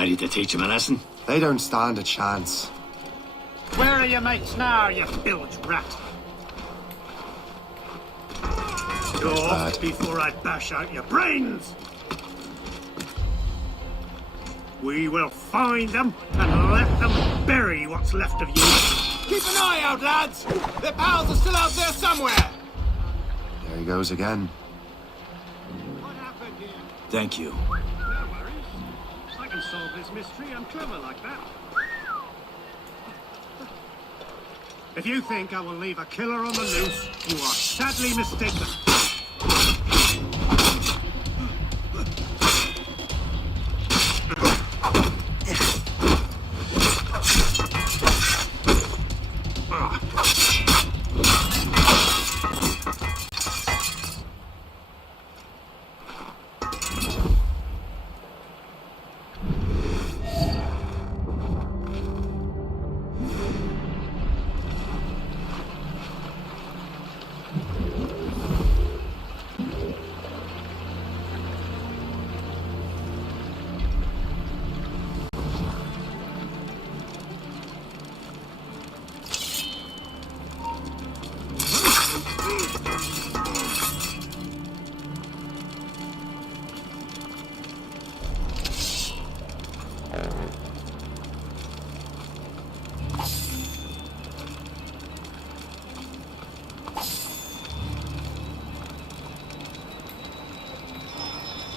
Ready to teach him a lesson? They don't stand a chance. Where are your mates now, you bilge rat? Go off before I bash out your brains! We will find them and let them bury what's left of you. Keep an eye out, lads! Their pals are still out there somewhere! There he goes again. What happened here? Thank you. No worries. I can solve this mystery. I'm clever like that. If you think I will leave a killer on the loose, you are sadly mistaken.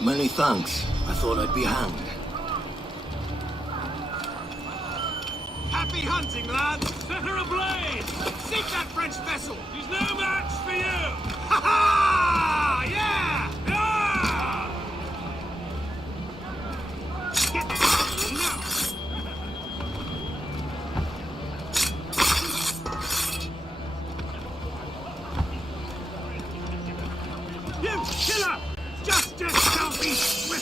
Many thanks. I thought I'd be hanged. Happy hunting, lads! Set her ablaze! Sink that French vessel! She's no match for you! Ha ha! Yeah! Get now! You killer! Justice shall be swift!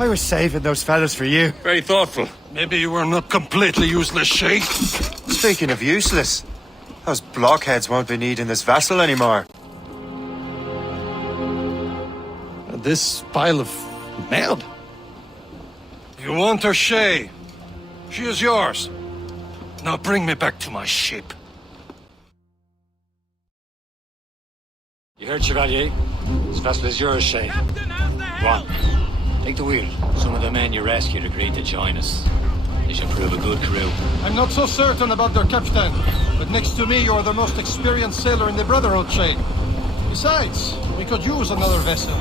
I was saving those fellas for you. Very thoughtful. Maybe you were not completely useless, Shay. Speaking of useless, those blockheads won't be needing this vessel anymore. This pile of mud? You want her, Shay? She is yours. Now bring me back to my ship. You heard, Chevalier? This vessel is yours, Shay. Go on. Take the wheel. Some of the men you rescued agreed to join us. They should prove a good crew. I'm not so certain about their captain, but next to me you're the most experienced sailor in the Brotherhood, Shay. Besides, we could use another vessel.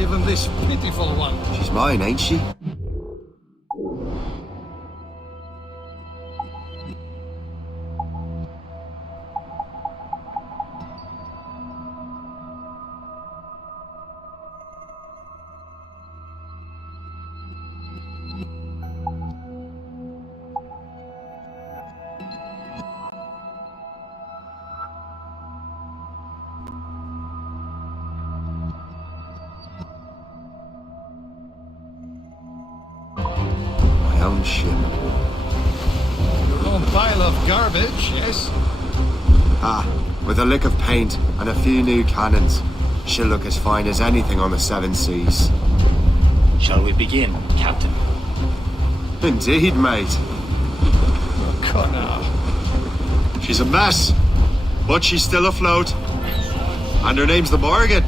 Even this pitiful one. She's mine, ain't she? own ship. Your own pile of garbage, yes? Ah, with a lick of paint and a few new cannons, she'll look as fine as anything on the seven seas. Shall we begin, Captain? Indeed, mate. Connor. She's a mess, but she's still afloat. And her name's the Morgan.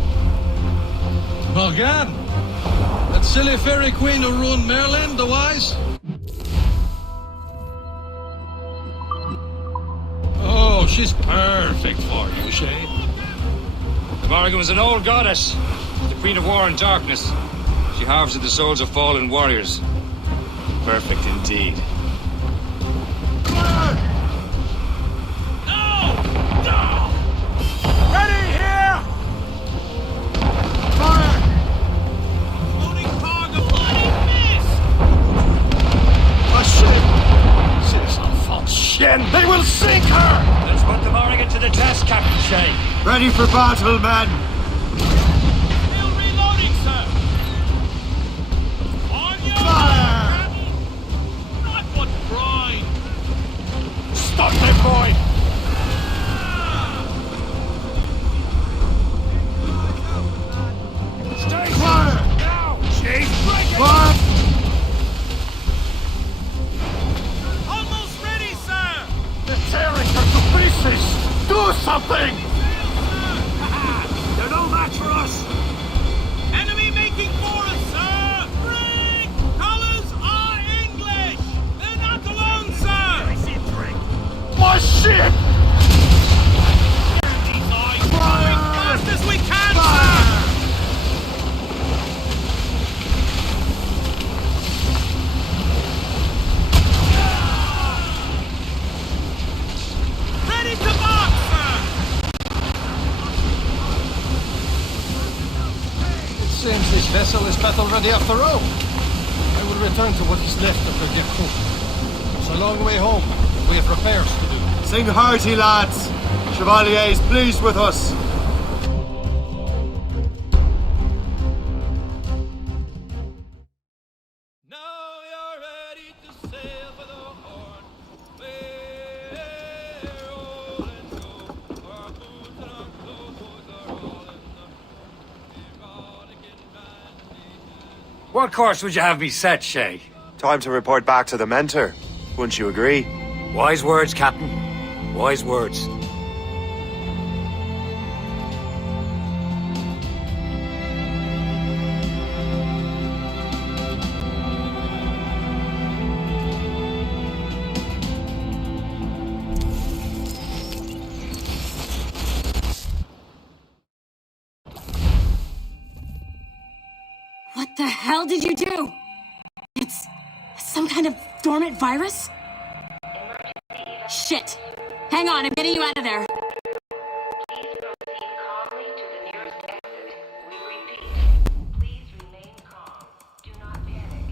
Morgan? That silly fairy queen who ruined Merlin, the wise? Oh, she's perfect for you, Shay. The Morrigan was an old goddess, the queen of war and darkness. She harvested the souls of fallen warriors. Perfect indeed. They will sink her! Let's put the Morrigan to the test, Captain Shay. Ready for battle, men! Still reloading, sir. On your Fire! Not what grind. Stop that boy! Stay Fire! now, Chief. Fire! Almost ready, sir. They're tearing her to pieces! Do something! They're no match for us. Enemy making for us, sir. Brig! Colors are English. They're not alone, sir. My ship! These eyes going fast as we can, sir. Ready to box, sir. It seems this vessel is battle ready after all. I will return to what is left of her dear crew. It's a long way home. We have repairs to do. Sing hearty, lads! Chevalier is pleased with us. Now you're ready to sail for the Horn. Roll and go. Our boots and our clothes are all in the erotic invitation. What course would you have me set, Shay? Time to report back to the mentor. Wouldn't you agree? Wise words, Captain. Wise words. What the hell did you do? It's some kind of dormant virus? Shit! Hang on, I'm getting you out of there. Please proceed calmly to the nearest exit. We repeat, please remain calm. Do not panic.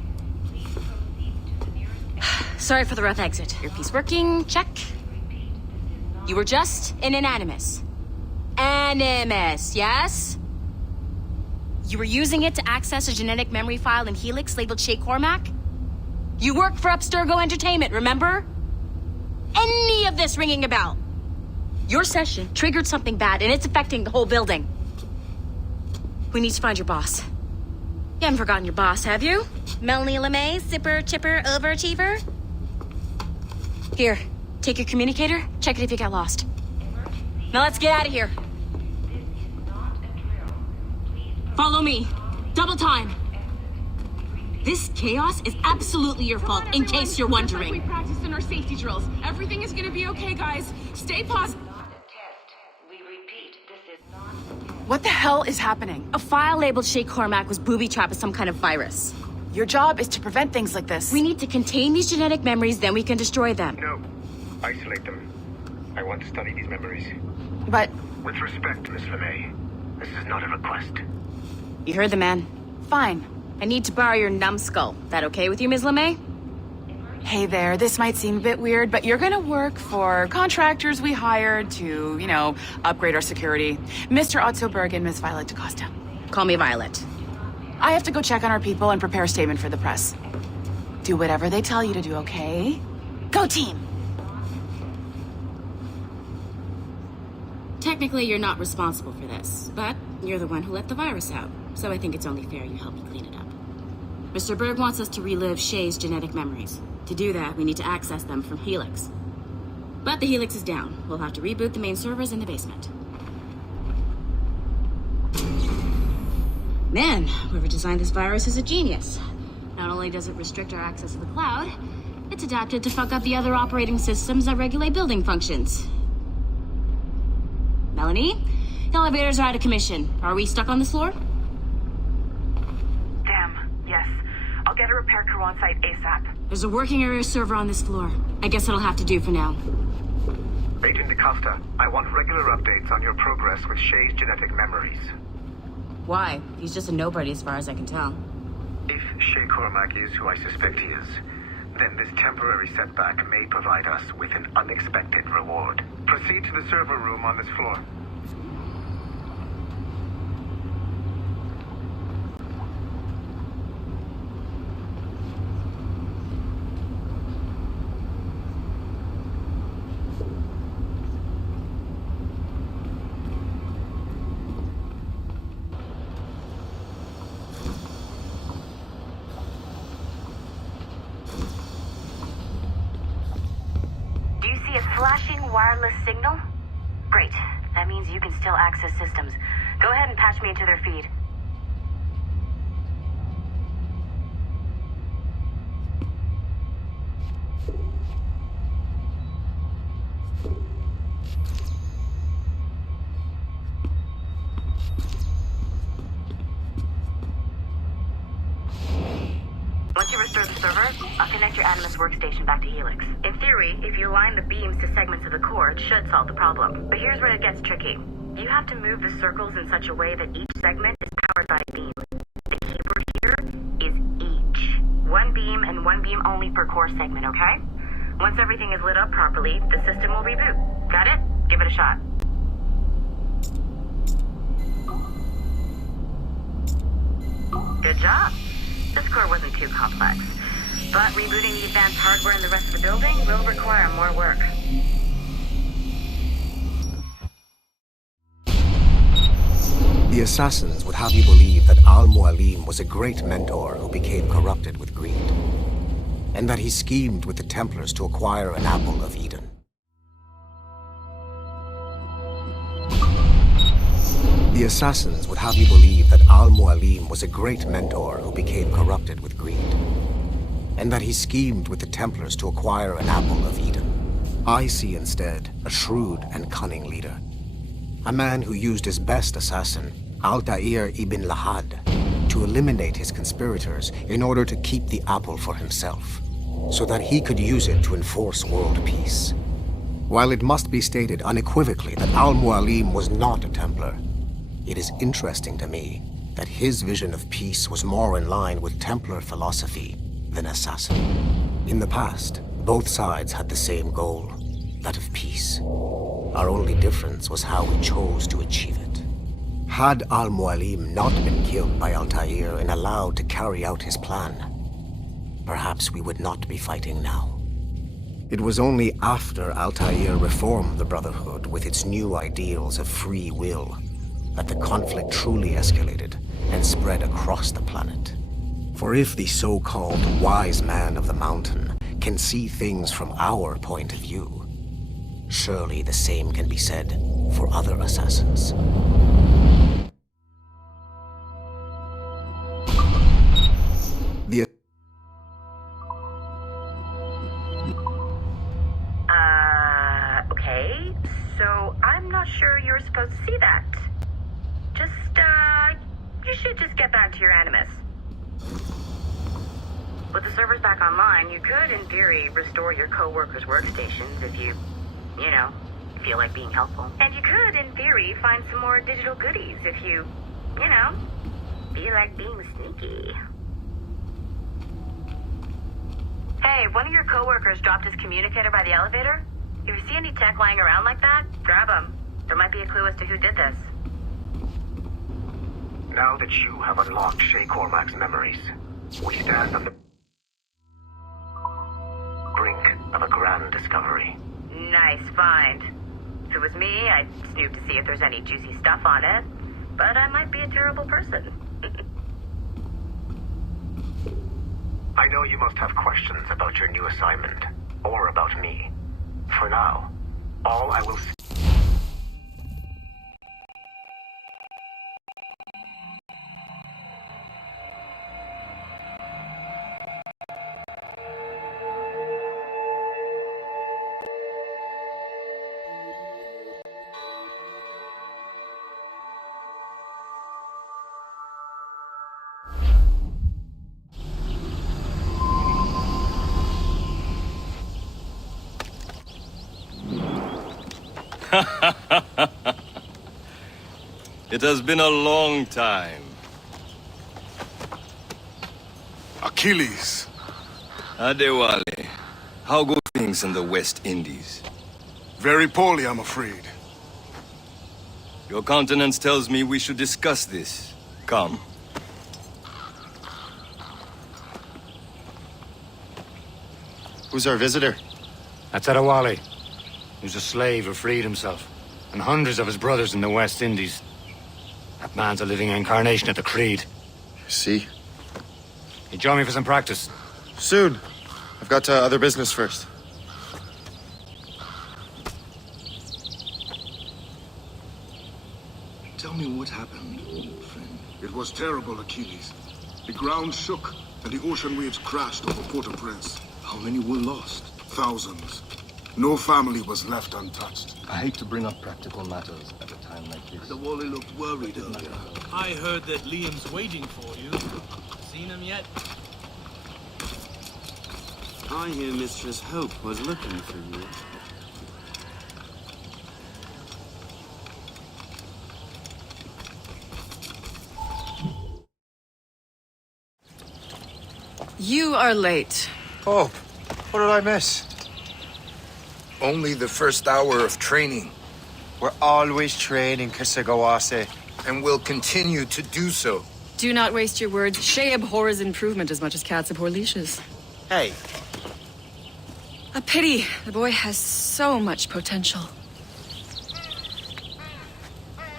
Please proceed to the nearest exit. Sorry for the rough exit. Earpiece working, check. Repeat, this is not... You were just an animus. Animus, yes? You were using it to access a genetic memory file in Helix labeled Shay Cormac? You worked for Abstergo Entertainment, remember? Any of this ringing a bell? Your session triggered something bad, and it's affecting the whole building. We need to find your boss. You haven't forgotten your boss, have you? Melanie LeMay, zipper, chipper, overachiever? Here, take your communicator, check it if you got lost. Now let's get out of here. This is not a drill. Please Follow me. Double time. This chaos is absolutely your fault, in case you're wondering. We practiced in our safety drills. Everything is gonna be okay, guys. Stay positive. not a test. We repeat, this is not a test. What the hell is happening? A file labeled Shay Cormac was booby-trapped with some kind of virus. Your job is to prevent things like this. We need to contain these genetic memories, then we can destroy them. No. Isolate them. I want to study these memories. But With respect, Miss LeMay, this is not a request. You heard the man. fine. I need to borrow your numbskull. That okay with you, Ms. LeMay? Hey there, this might seem a bit weird, but you're gonna work for contractors we hired to, upgrade our security. Mr. Otto Berg and Miss Violet DaCosta. Call me Violet. I have to go check on our people and prepare a statement for the press. Do whatever they tell you to do, okay? Go team! Technically, you're not responsible for this, but you're the one who let the virus out, so I think it's only fair you help me clean it up. Mr. Berg wants us to relive Shay's genetic memories. To do that, we need to access them from Helix. But the Helix is down. We'll have to reboot the main servers in the basement. Man, whoever designed this virus is a genius. Not only does it restrict our access to the cloud, it's adapted to fuck up the other operating systems that regulate building functions. Melanie? Elevators are out of commission. Are we stuck on this floor? Damn, yes. I'll get a repair crew on site ASAP. There's a working area server on this floor. I guess it'll have to do for now. Agent DaCosta, I want regular updates on your progress with Shay's genetic memories. Why? He's just a nobody as far as I can tell. If Shay Cormac is who I suspect he is, then this temporary setback may provide us with an unexpected reward. Proceed to the server room on this floor. Flashing wireless signal? Great. That means you can still access systems. Go ahead and patch me into their feed. Once you restore the server, I'll connect your Animus workstation back to Helix. In theory, if you align the beams to segments of the core, it should solve the problem. But here's where it gets tricky. You have to move the circles in such a way that each segment is powered by a beam. The keyword here is each. One beam and one beam only per core segment, okay? Once everything is lit up properly, the system will reboot. Got it? Give it a shot. Good job. This core wasn't too complex, but rebooting the advanced hardware in the rest of the building will require more work. The assassins would have you believe that Al-Mualim was a great mentor who became corrupted with greed, and that he schemed with the Templars to acquire an apple of Eden. The assassins would have you believe that Al-Mualim was a great mentor who became corrupted with greed, and that he schemed with the Templars to acquire an apple of Eden. I see instead a shrewd and cunning leader, a man who used his best assassin, Altair ibn Lahad, to eliminate his conspirators in order to keep the apple for himself, so that he could use it to enforce world peace. While it must be stated unequivocally that Al-Mualim was not a Templar, it is interesting to me that his vision of peace was more in line with Templar philosophy than assassin. In the past, both sides had the same goal, that of peace. Our only difference was how we chose to achieve it. Had Al-Mualim not been killed by Altair and allowed to carry out his plan, perhaps we would not be fighting now. It was only after Altair reformed the Brotherhood with its new ideals of free will that the conflict truly escalated and spread across the planet. For if the so-called wise man of the mountain can see things from our point of view, surely the same can be said for other assassins. Okay, so I'm not sure you're supposed to see that. You should just get back to your Animus. With the servers back online, you could, in theory, restore your co-workers' workstations if you feel like being helpful. And you could, in theory, find some more digital goodies if you feel like being sneaky. Hey, one of your co-workers dropped his communicator by the elevator. If you see any tech lying around like that, grab them. There might be a clue as to who did this. Now that you have unlocked Shay Cormac's memories, we stand on the... discovery. Nice find. If it was me, I'd snoop to see if there's any juicy stuff on it. But I might be a terrible person. I know you must have questions about your new assignment, or about me. For now, all I will... It has been a long time. Achilles. Adewale, how go things in the West Indies? Very poorly, I'm afraid. Your countenance tells me we should discuss this. Come. Who's our visitor? That's Adewale. He was a slave who freed himself, and hundreds of his brothers in the West Indies. That man's a living incarnation of the Creed. See? You join me for some practice? Soon. I've got other business first. Tell me what happened, old friend. It was terrible, Achilles. The ground shook, and the ocean waves crashed over Port-au-Prince. How many were lost? Thousands. No family was left untouched. I hate to bring up practical matters at a time like this. The Wally looked worried earlier. I heard that Liam's waiting for you. Seen him yet? I hear Mistress Hope was looking for you. You are late. Oh, what did I miss? Only the first hour of training. We're always training, Kisagawase. And will continue to do so. Do not waste your words. Shay abhors improvement as much as cats abhor leashes. Hey. A pity. The boy has so much potential.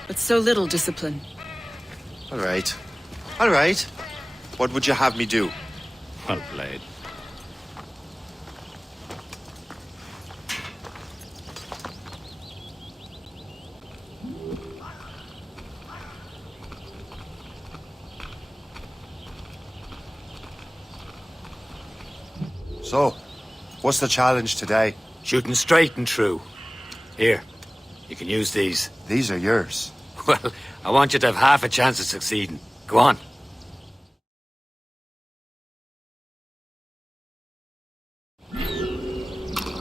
But so little discipline. All right. All right. What would you have me do? Well played. So, what's the challenge today? Shooting straight and true. Here, you can use these. These are yours. Well, I want you to have half a chance of succeeding. Go on.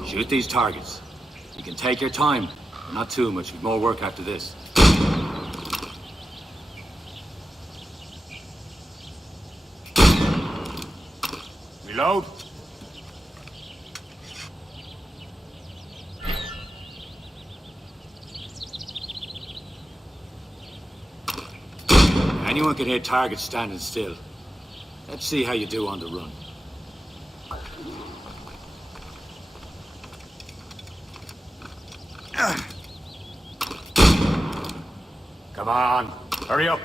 Shoot these targets. You can take your time, but not too much. We've more work after this. Reload. Anyone can hit targets standing still. Let's see how you do on the run. Come on, hurry up.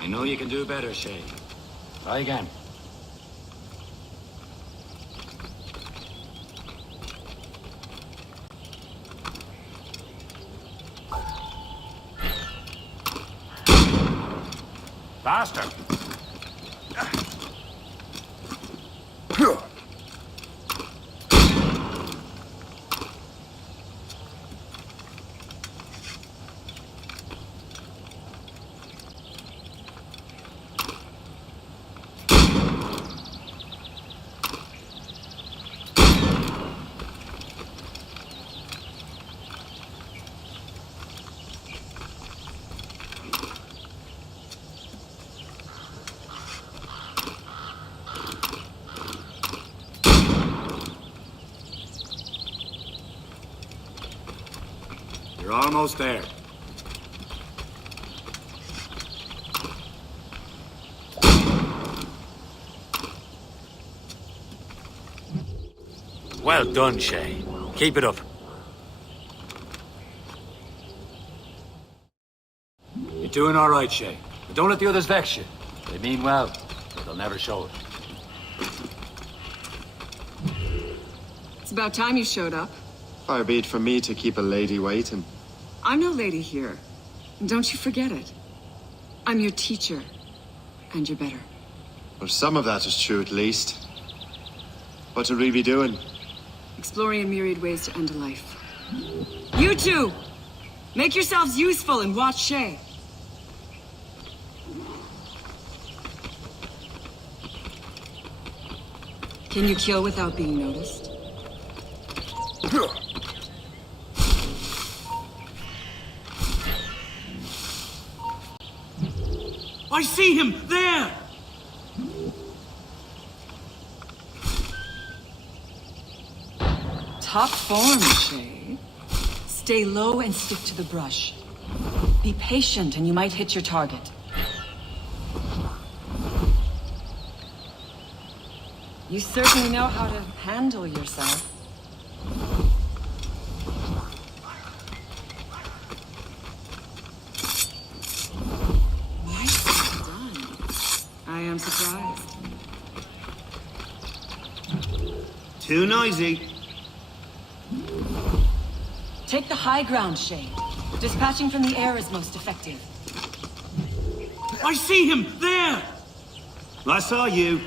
I know you can do better, Shay. Try again. Faster. You're almost there. Well done, Shay. Keep it up. You're doing all right, Shay. But don't let the others vex you. They mean well, but they'll never show it. It's about time you showed up. Far be it from me to keep a lady waiting. I'm no lady here. And don't you forget it. I'm your teacher. And you're better. Well, some of that is true at least. What are we be doing? Exploring a myriad ways to end a life. You two! Make yourselves useful and watch Shay. Can you kill without being noticed? I see him! There! Top form, Shay. Stay low and stick to the brush. Be patient and you might hit your target. You certainly know how to handle yourself. Nicely done. I am surprised. Too noisy. Take the high ground, Shay. Dispatching from the air is most effective. I see him! There! I saw you.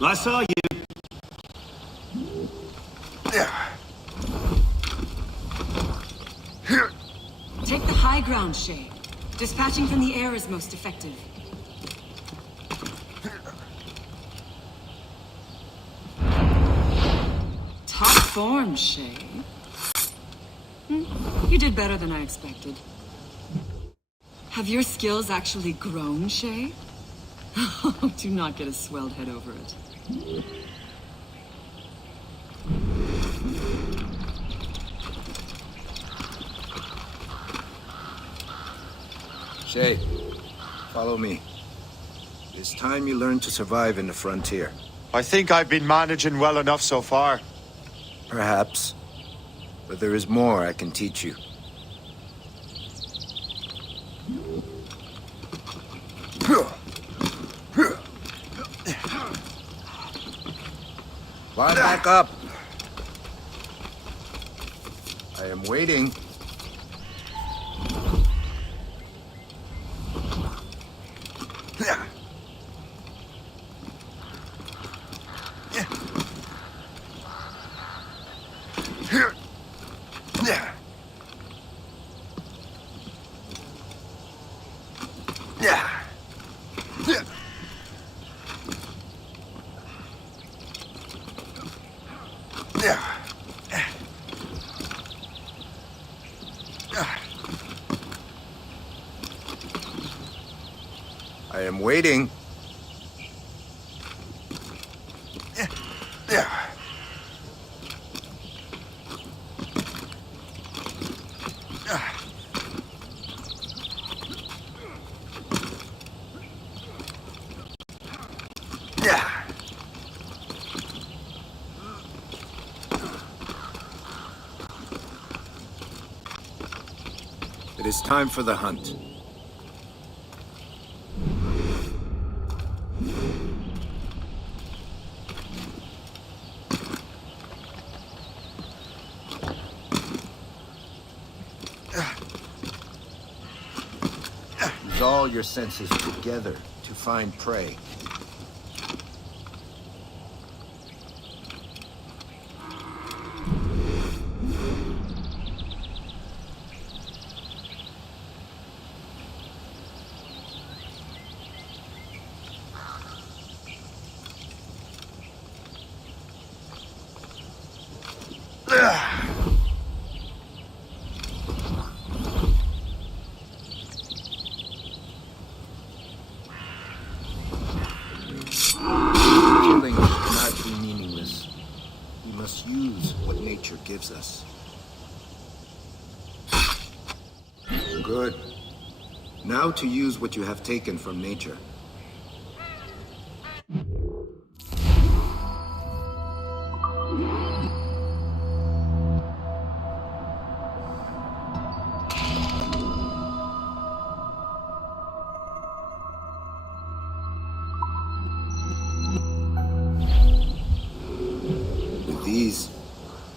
I saw you. Take the high ground, Shay. Dispatching from the air is most effective. Top form, Shay. You did better than I expected. Have your skills actually grown, Shay? Do not get a swelled head over it. Shay, follow me. It's time you learn to survive in the frontier. I think I've been managing well enough so far. Perhaps. But there is more I can teach you. Climb back up. I am waiting. I am waiting. It is time for the hunt. Use all your senses together to find prey. gives us. Good. Now to use what you have taken from nature. With these,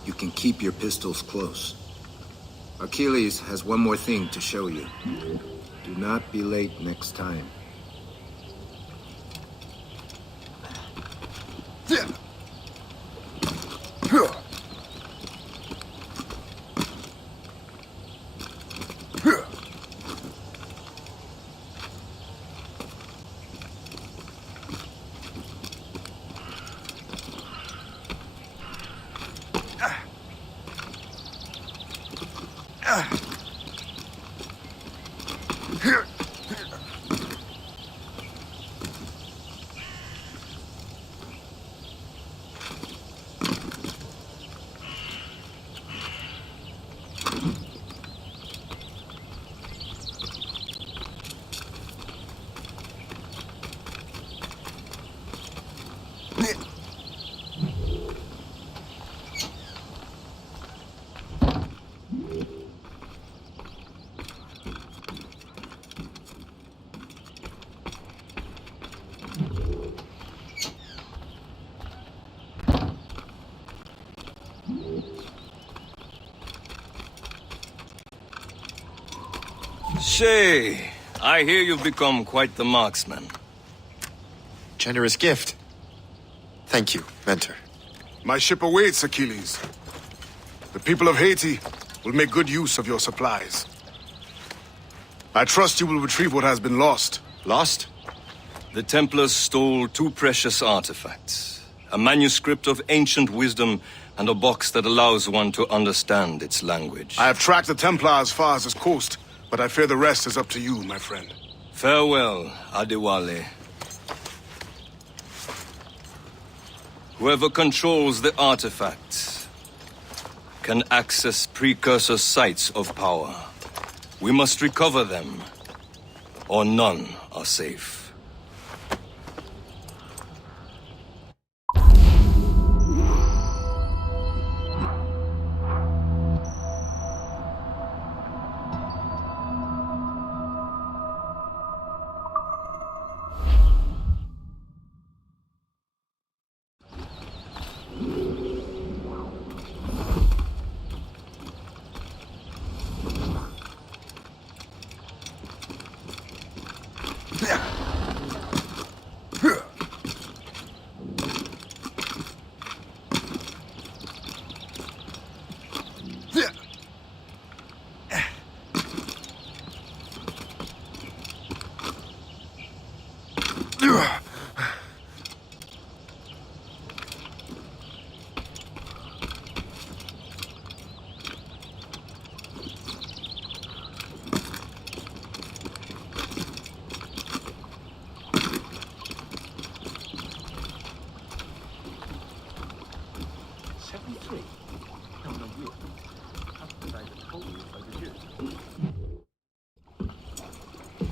you can keep your pistols close. Achilles has one more thing to show you. Do not be late next time. Shay, I hear you've become quite the marksman. Generous gift. Thank you, Mentor. My ship awaits, Achilles. The people of Haiti will make good use of your supplies. I trust you will retrieve what has been lost. Lost? The Templars stole 2 precious artifacts. A manuscript of ancient wisdom and a box that allows one to understand its language. I have tracked the Templar as far as this coast, but I fear the rest is up to you, my friend. Farewell, Adewale. Whoever controls the artifacts can access precursor sites of power. We must recover them, or none are safe.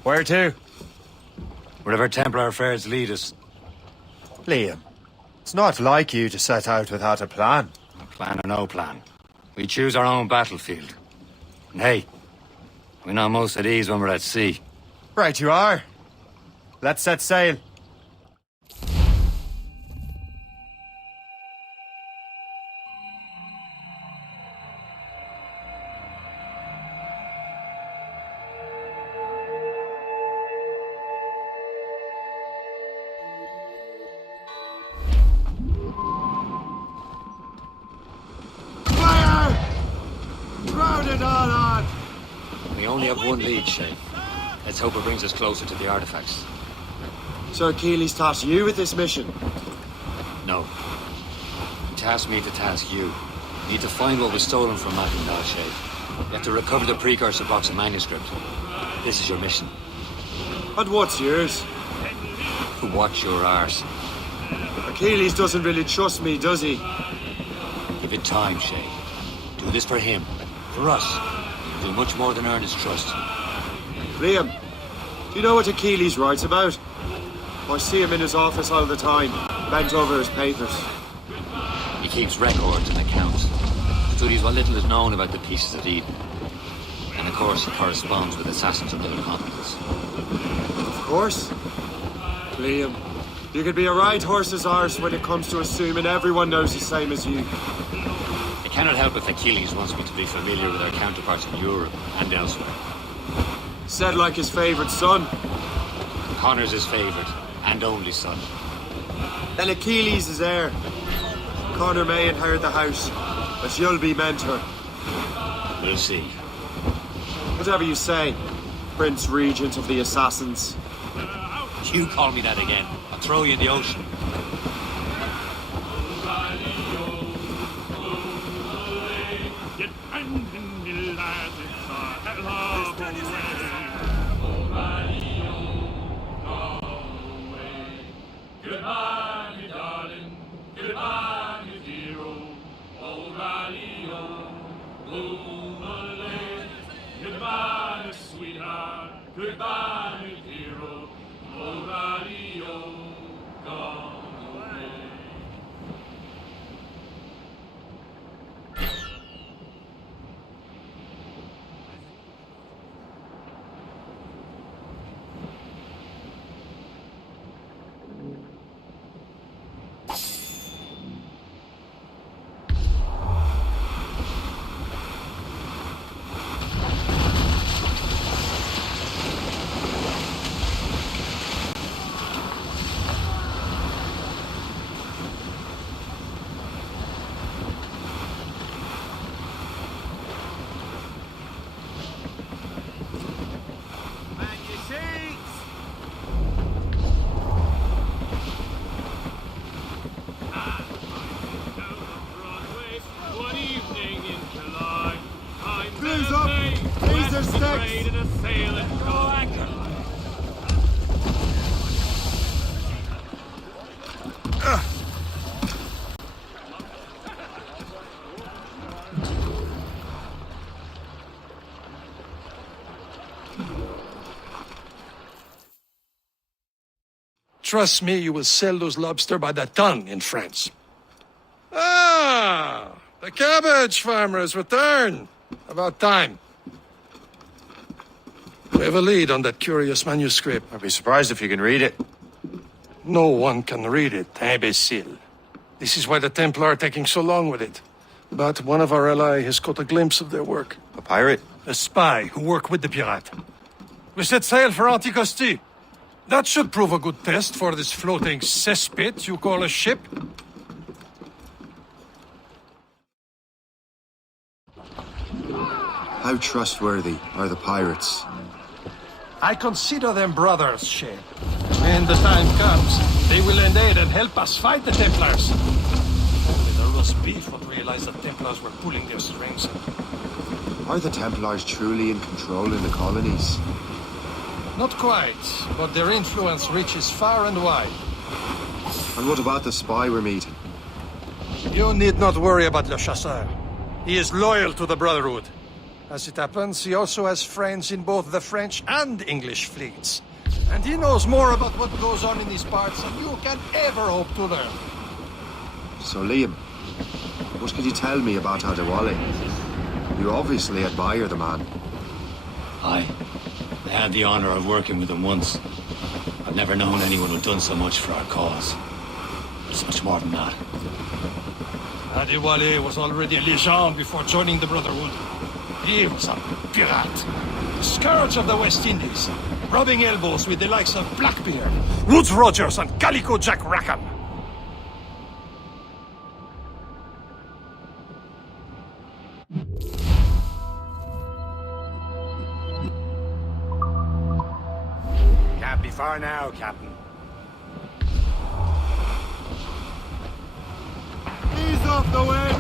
Where to? Wherever Templar affairs lead us. Liam, it's not like you to set out without a plan. Plan or no plan. We choose our own battlefield. And hey, we're not most at ease when we're at sea. Right you are. Let's set sail. We only have one lead, Shay. Let's hope it brings us closer to the artifacts. So Achilles tasked you with this mission? No. He tasked me to task you. You need to find what was stolen from Mackindal, Shay. You have to recover the precursor box of manuscript. This is your mission. And what's yours? Watch your arse. Achilles doesn't really trust me, does he? Give it time, Shay. Do this for him. For us. You'll do much more than earn his trust. Liam, do you know what Achilles writes about? I see him in his office all the time, bent over his papers. He keeps records and accounts. Studies what little is known about the pieces of Eden. And of course, he corresponds with assassins of other continents. Of course. Liam, you could be a right horse's arse when it comes to assuming everyone knows the same as you. I cannot help if Achilles wants me to be familiar with our counterparts in Europe and elsewhere. Said like his favourite son. Connor's his favourite and only son. Then Achilles is heir. Connor may inherit the house, but you'll be mentor. We'll see. Whatever you say, Prince Regent of the Assassins. You call me that again, I'll throw you in the ocean. Goodbye, me darling. Goodbye, me dear old radio. Goodbye, me sweetheart. Goodbye, me dear old radio. Gone away. Trust me, you will sell those lobster by the ton in France. Ah, the cabbage farmers return. About time. We have a lead on that curious manuscript. I'd be surprised if you can read it. No one can read it, imbecile. This is why the Templar are taking so long with it. But one of our allies has caught a glimpse of their work. A pirate? A spy who worked with the pirate. We set sail for Anticosti. That should prove a good test for this floating cesspit you call a ship. How trustworthy are the pirates? I consider them brothers, Shay. When the time comes, they will lend aid and help us fight the Templars. Only the roast beef would realize the Templars were pulling their strings. Are the Templars truly in control in the colonies? Not quite, but their influence reaches far and wide. And what about the spy we're meeting? You need not worry about Le Chasseur. He is loyal to the Brotherhood. As it happens, he also has friends in both the French and English fleets. And he knows more about what goes on in these parts than you can ever hope to learn. So, Liam, what can you tell me about Adewale? You obviously admire the man. Aye. I had the honor of working with him once. I've never known anyone who'd done so much for our cause. It's much more than that. Adewale was already a legend before joining the Brotherhood. He was a pirate. The scourge of the West Indies. Rubbing elbows with the likes of Blackbeard, Woodes Rogers, and Calico Jack Rackham. Can't be far now, Captain. Ease off the wind!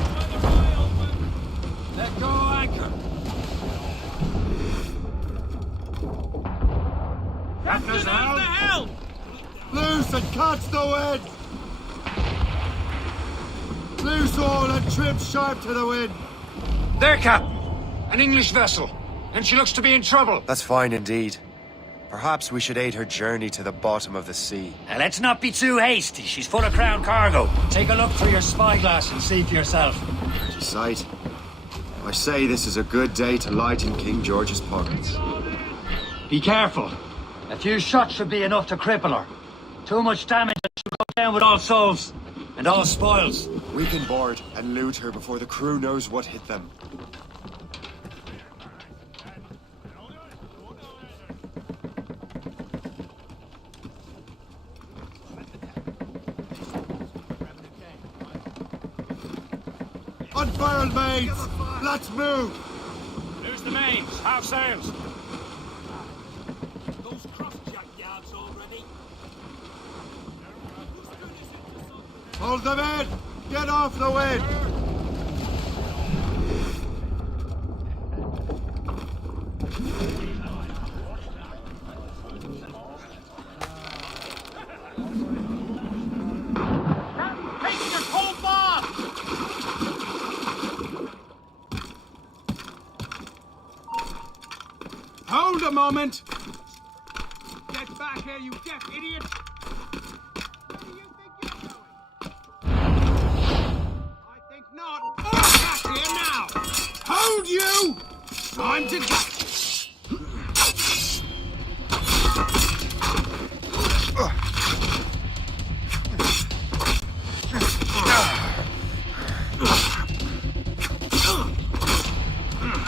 Let go anchor. Captain's the helm! Loose and catch the wind! Loose all and trim sharp to the wind! There, Captain. An English vessel. And she looks to be in trouble. That's fine indeed. Perhaps we should aid her journey to the bottom of the sea. Now, let's not be too hasty. She's full of crown cargo. Take a look through your spyglass and see for yourself. Pretty sight. I say this is a good day to lighten King George's pockets. Be careful. A few shots should be enough to cripple her. Too much damage and she'll go down with all souls. And all spoils. We can board and loot her before the crew knows what hit them. Unfurled, mates! Let's move! Who's the mains? Half sails. Those cross-jack yards already. Hold them in! Get off the wind! Taking a cold bath! Hold a moment! Get back here, you deaf idiot! Where do you think you're going? I think not. Back here now! Hold you! Time to go!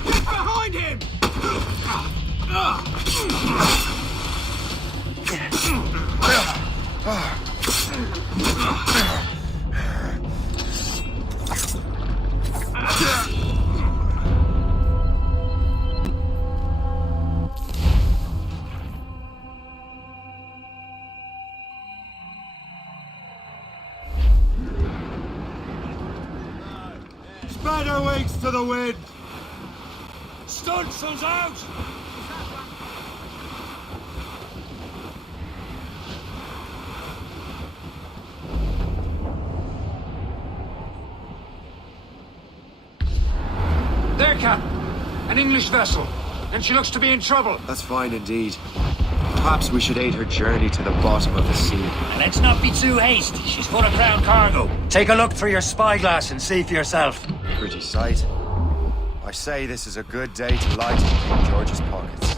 Get behind him! Spread her wings to the wind! Stunsails out! There, Captain. An English vessel. And she looks to be in trouble. That's fine indeed. Perhaps we should aid her journey to the bottom of the sea. And let's not be too hasty. She's full of crown cargo. Take a look through your spyglass and see for yourself. Pretty sight. I say this is a good day to lighten King George's pockets.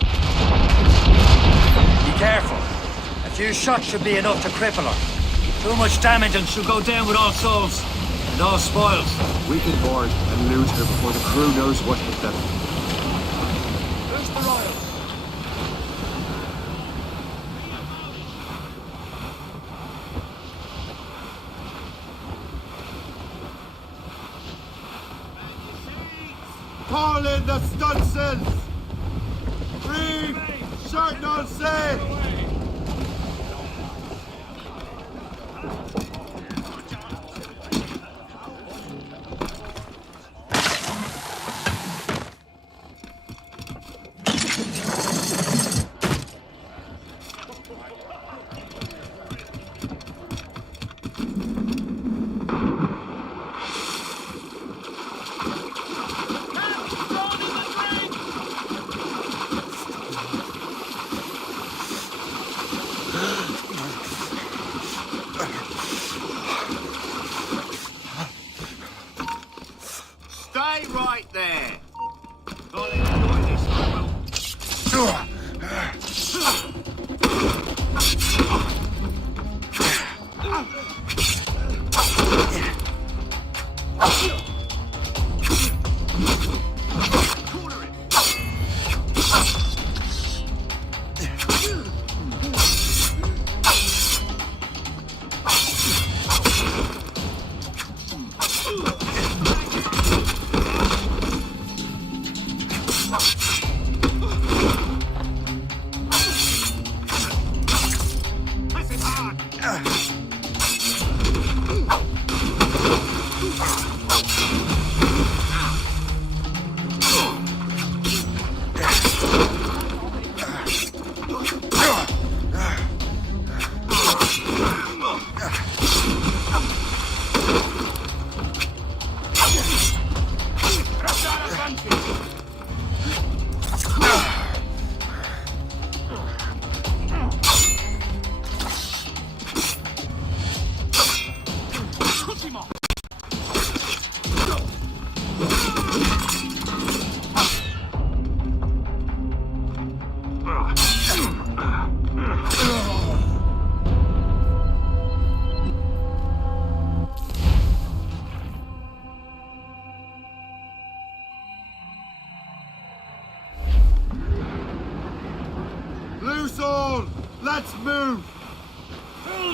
Be careful. A few shots should be enough to cripple her. Too much damage and she'll go down with all souls. And all spoils. We can board and loot her before the crew knows what hit them. Where's the Royals? Haul in the stunsails! Reef! Short on sail! Stay right there. I'll enjoy this, I will.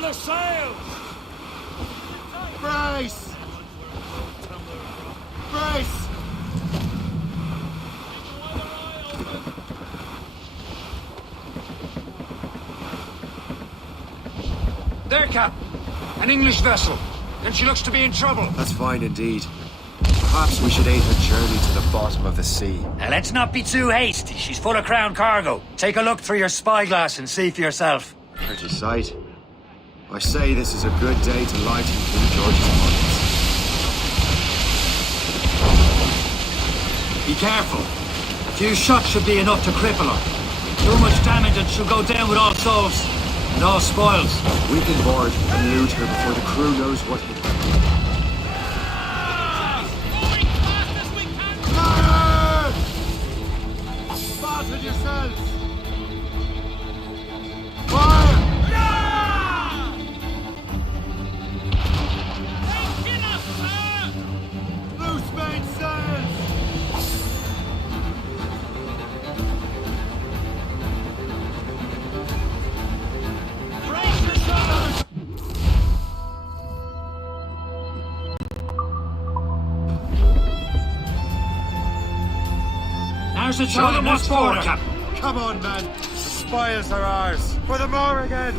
the sails! Brace! Brace! There, Cap! An English vessel. Then she looks to be in trouble. That's fine indeed. Perhaps we should aid her journey to the bottom of the sea. Now, let's not be too hasty. She's full of crown cargo. Take a look through your spyglass and see for yourself. Pretty sight. I say this is a good day to lighten King George's pockets. Be careful. A few shots should be enough to cripple her. Too much damage and she'll go down with all souls. And all spoils. We can board and loot her before the crew knows what hit her. Start with yourselves! Fire! Loose main sails! Now's the Show time. them Let's what's forward, board her. Captain. Come on, man. The spoils are ours. For the Morrigan!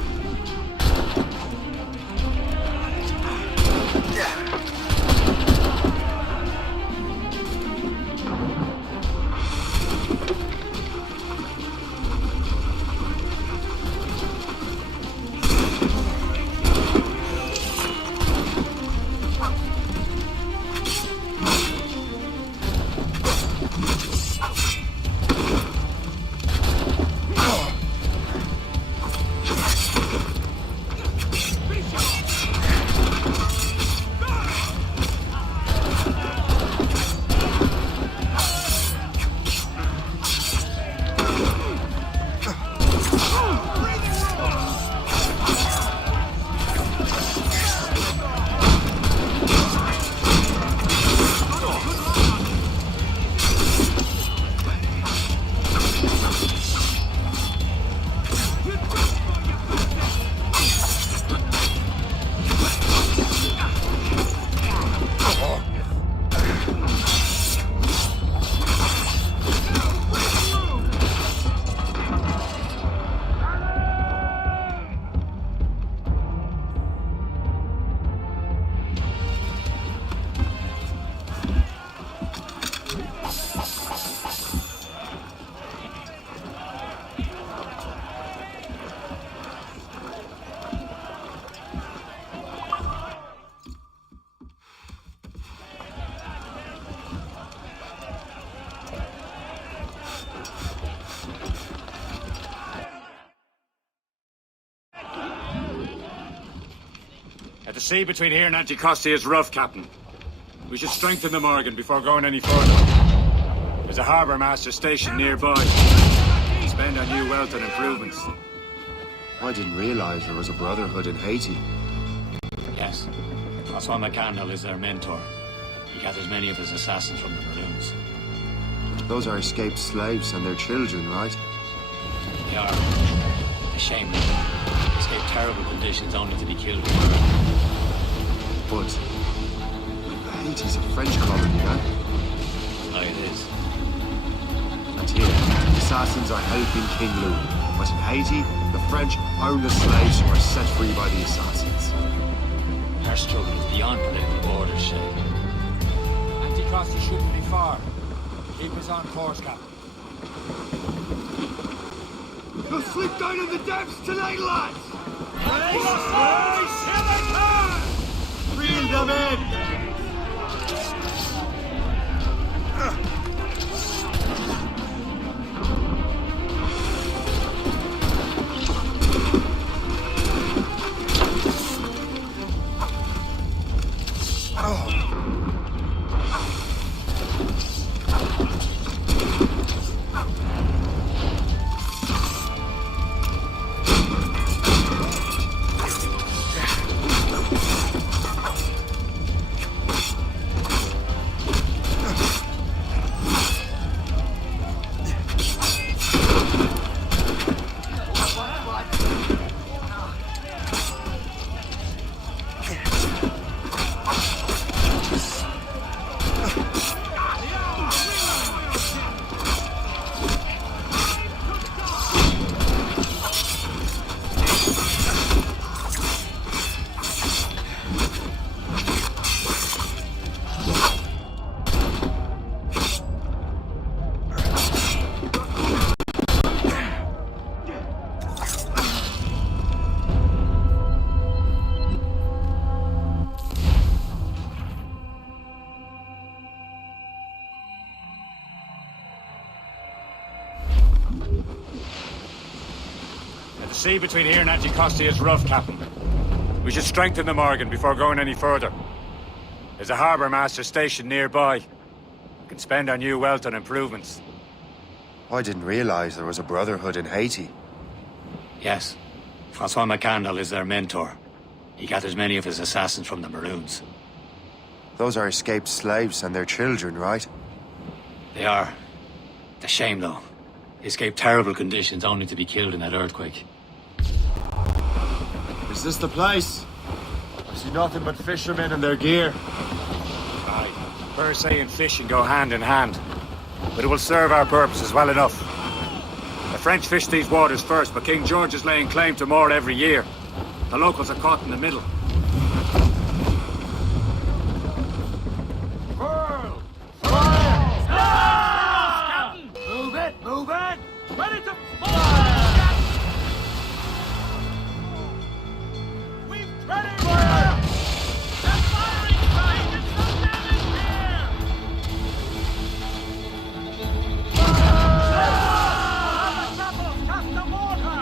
The sea between here and Anticosti is rough, Captain. We should strengthen the Morgan before going any further. There's a harbour master stationed nearby. Spend our new wealth on improvements. I didn't realize there was a brotherhood in Haiti. Yes. That's why McCandle is their mentor. He gathers many of his assassins from the Maroons. Those are escaped slaves and their children, right? They are. A shame. They escape terrible conditions only to be killed and murdered. But Haiti's a French colony, no? Aye, it is. And here, the assassins are helping King Louis. But in Haiti, the French own the slaves who are set free by the assassins. Our struggle is beyond political borders, Shay. Anticosti shouldn't be far. Keep us on course, Captain. You'll sleep down in the depths tonight, lads! Reel them in! sea between here and Anticosti is rough, Captain. We should strengthen the Morgan before going any further. There's a harbour master stationed nearby. We can spend our new wealth on improvements. I didn't realize there was a brotherhood in Haiti. Yes. Francois McCandle is their mentor. He gathers many of his assassins from the Maroons. Those are escaped slaves and their children, right? They are. It's a shame, though. They escaped terrible conditions only to be killed in that earthquake. Is this the place? I see nothing but fishermen and their gear. Aye. Per se and fishing go hand in hand. But it will serve our purposes well enough. The French fish these waters first, but King George is laying claim to more every year. The locals are caught in the middle. Furl! Fire! Move it! Move it! Ready to fire! We've ready! Fire! They're firing! It's some damage here! Fire! Cast the water!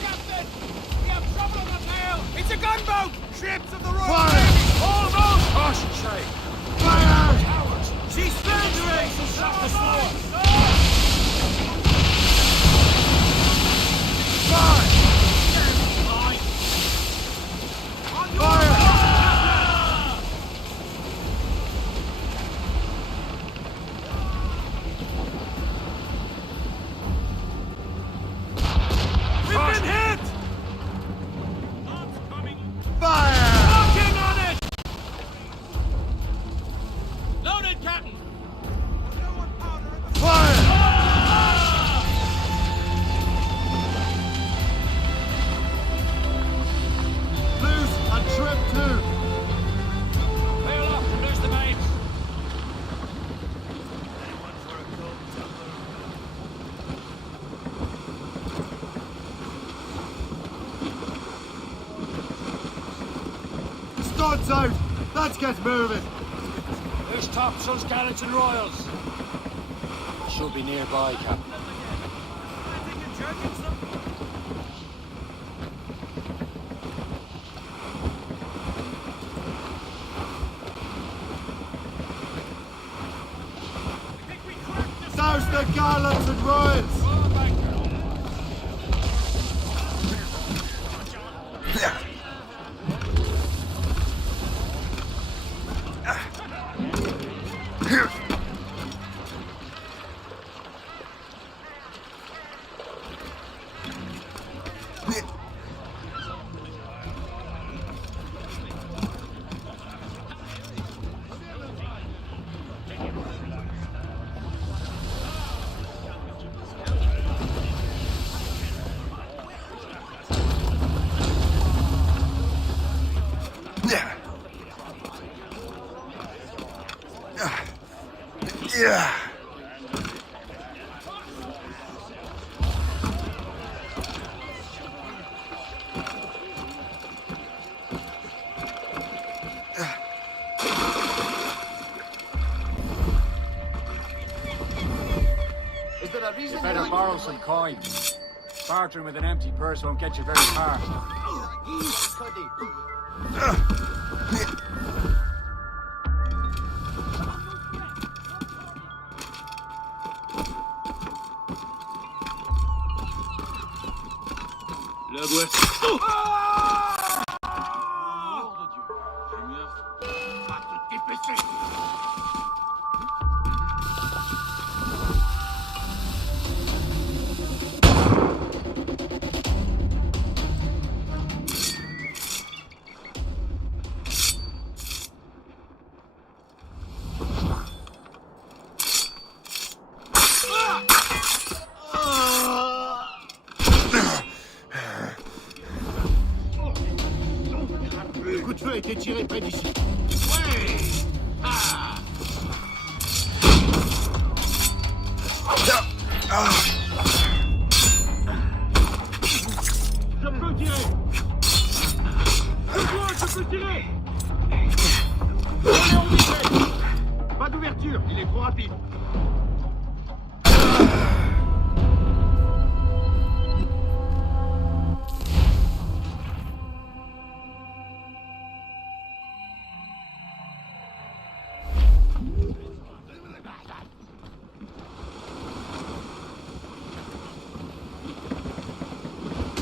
Captain! We have trouble on the tail! It's a gunboat! Ships of the Royal Navy! Almost! Caution, Shay! Fire! She's thundering! Shut the slower! Fire! We've been hit! Fire! Working on it! Loaded, Captain! Fire! Loose and trim too! Bail up, there's the mates! Anyone for a cold tumbler? Studs out! Let's get moving! There's topsails, gallants, and royals. Should be nearby, Captain. Souse the gallants and royals! Yeah. You better borrow some coins. Bartering with an empty purse won't get you very far. La boîte. Le coup de feu a été tiré près d'ici. Ouais! Ah! Je peux tirer! Je peux tirer! Allez, on y fait! Pas d'ouverture! voiture, il est trop rapide.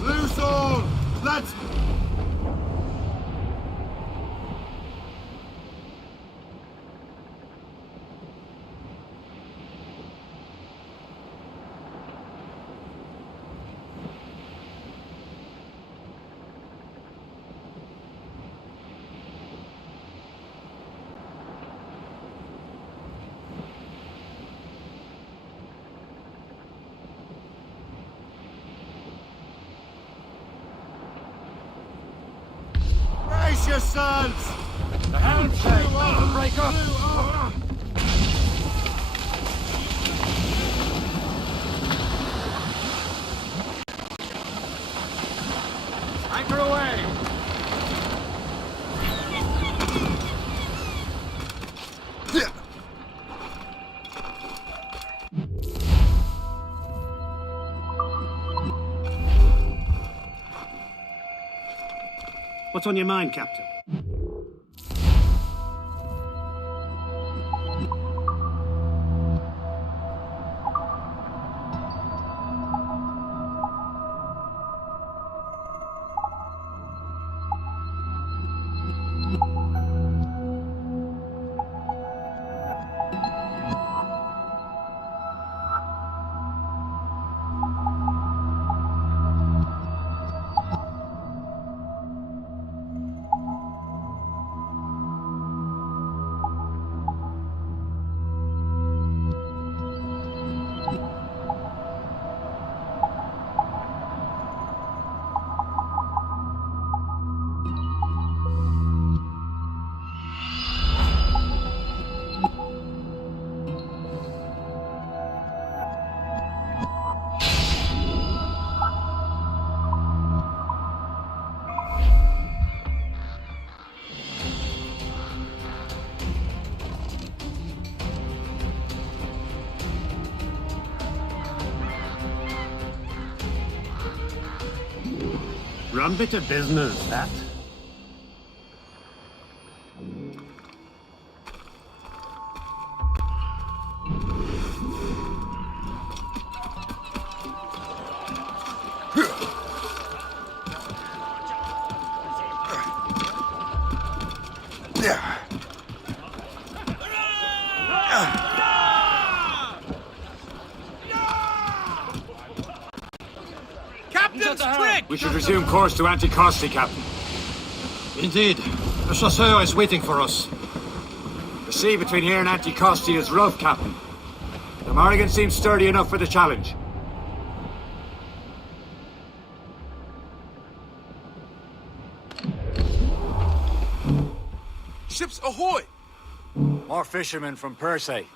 Loose all! Let's... Brace yourselves! The helm shake! Don't break up! Anchor away! What's on your mind, Captain? Rum bit of business, that. Captain's trick! We should resume course to Anticosti, Captain. Indeed. The chasseur is waiting for us. The sea between here and Anticosti is rough, Captain. The Morrigan seems sturdy enough for the challenge. Ships ahoy! More fishermen from Persay.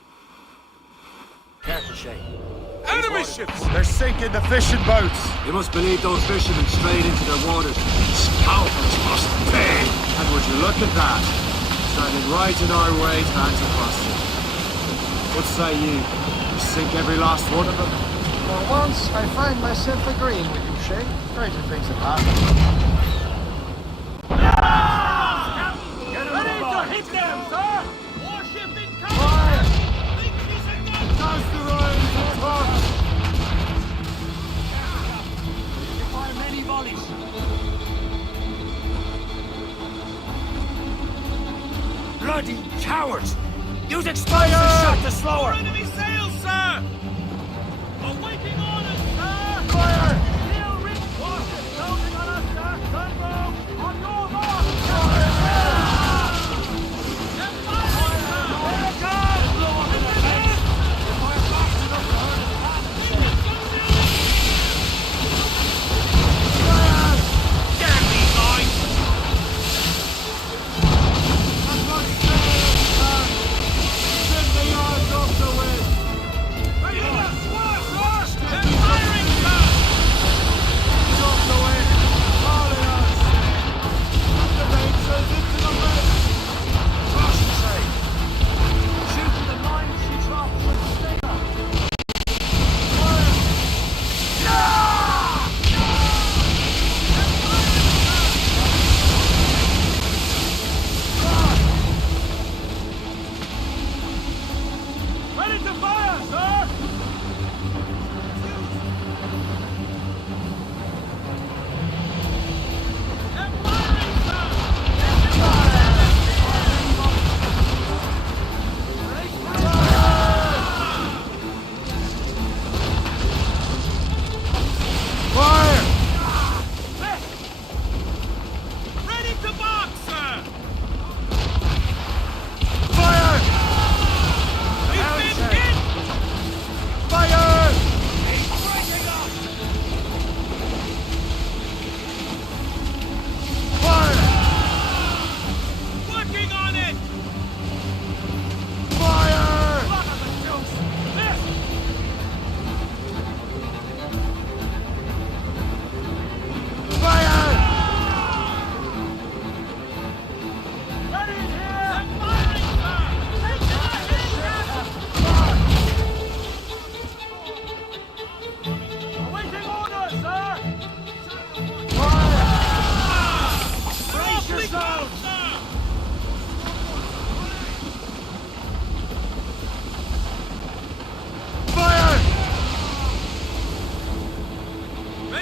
Careful, Shay. Enemy ships! They're sinking the fishing boats! You must believe those fishermen strayed into their waters. Scalpers must pay! And would you look at that? Standing right in our way to Anticosti. What say you? You sink every last one of them? For once, I find myself agreeing with you, Shay. Stranger things have happened. Ready to hit them, sir! Warship incoming! Cast the rails and tops! Fire many volleys. Bloody cowards! Use explosive shot to slow her! Enemy sails, sir! Awaiting orders, sir! Fire! Steel rig warship closing on us, sir! Gunboat! On your mark! Send the yards off the wind!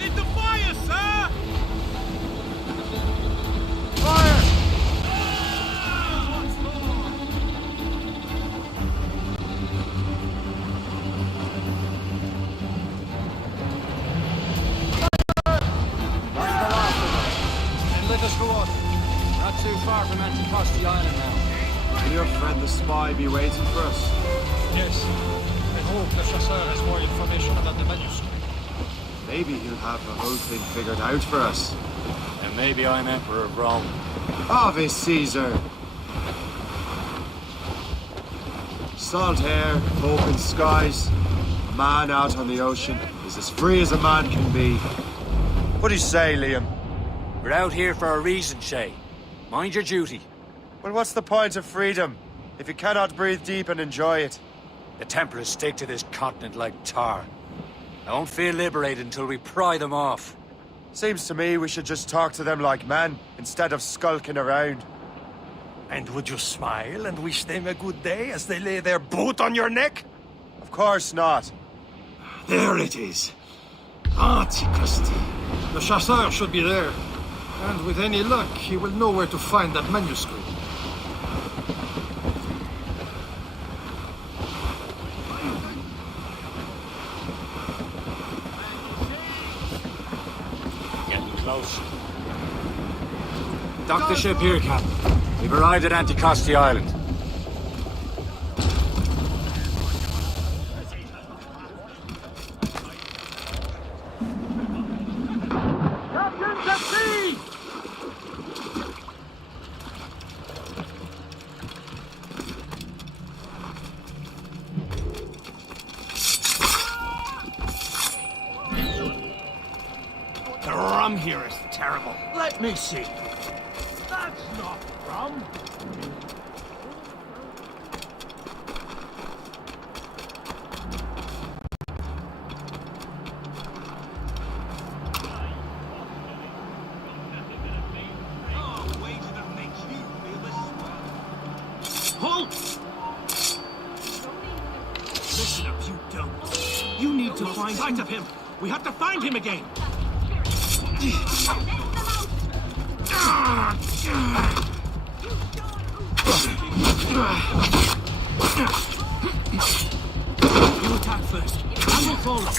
Headed to fire, sir! Fire! Then let us go on. Not too far from Anticosti Island now. Will your friend the spy be waiting for us? Yes. I hope Le Chasseur has more information about the manuscript. Maybe he'll have the whole thing figured out for us. And maybe I'm Emperor of Rome. Ave Caesar! Salt hair, open skies, a man out on the ocean is as free as a man can be. What do you say, Liam? We're out here for a reason, Shay. Mind your duty. Well, what's the point of freedom if you cannot breathe deep and enjoy it? The Templars stick to this continent like tar. I won't feel liberated until we pry them off. Seems to me we should just talk to them like men, instead of skulking around. And would you smile and wish them a good day as they lay their boot on your neck? Of course not. There it is. Anticosti. The Chasseur should be there. And with any luck, he will know where to find that manuscript. Getting close. Dock the ship here, Captain. We've arrived at Anticosti Island. Captain's at sea! The rum here is terrible. Let me see. That's not rum. Halt! Listen up, you don't. You need to find sight of him. We have to find him again. You attack first. I will follow.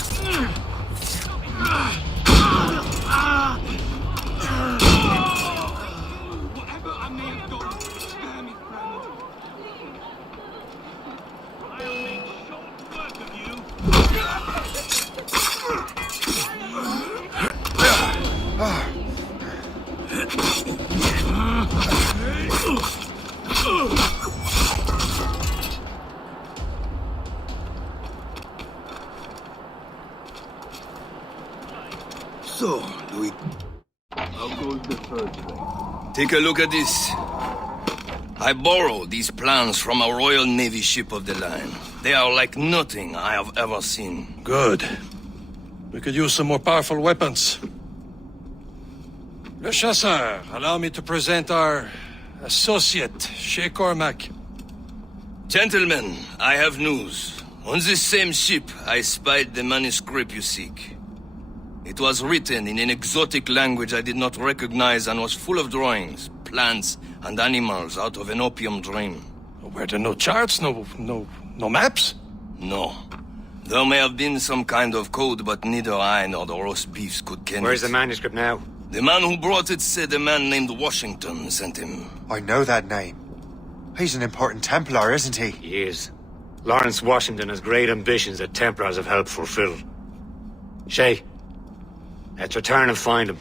Whatever I may have done, spare me, friend. I'll make short work of you. So, Louis, how goes the third way? Take a look at this. I borrowed these plans from a Royal Navy ship of the line. They are like nothing I have ever seen. Good. We could use some more powerful weapons. Le Chasseur, allow me to present our associate, Shay Cormac. Gentlemen, I have news. On this same ship, I spied the manuscript you seek. It was written in an exotic language I did not recognize and was full of drawings, plants, and animals out of an opium dream. Were there no charts, no maps? No. There may have been some kind of code, but neither I nor the roast beefs could ken Where's it. the manuscript now? The man who brought it said a man named Washington sent him. I know that name. He's an important Templar, isn't he? He is. Lawrence Washington has great ambitions that Templars have helped fulfill. Shay, let's return and find him.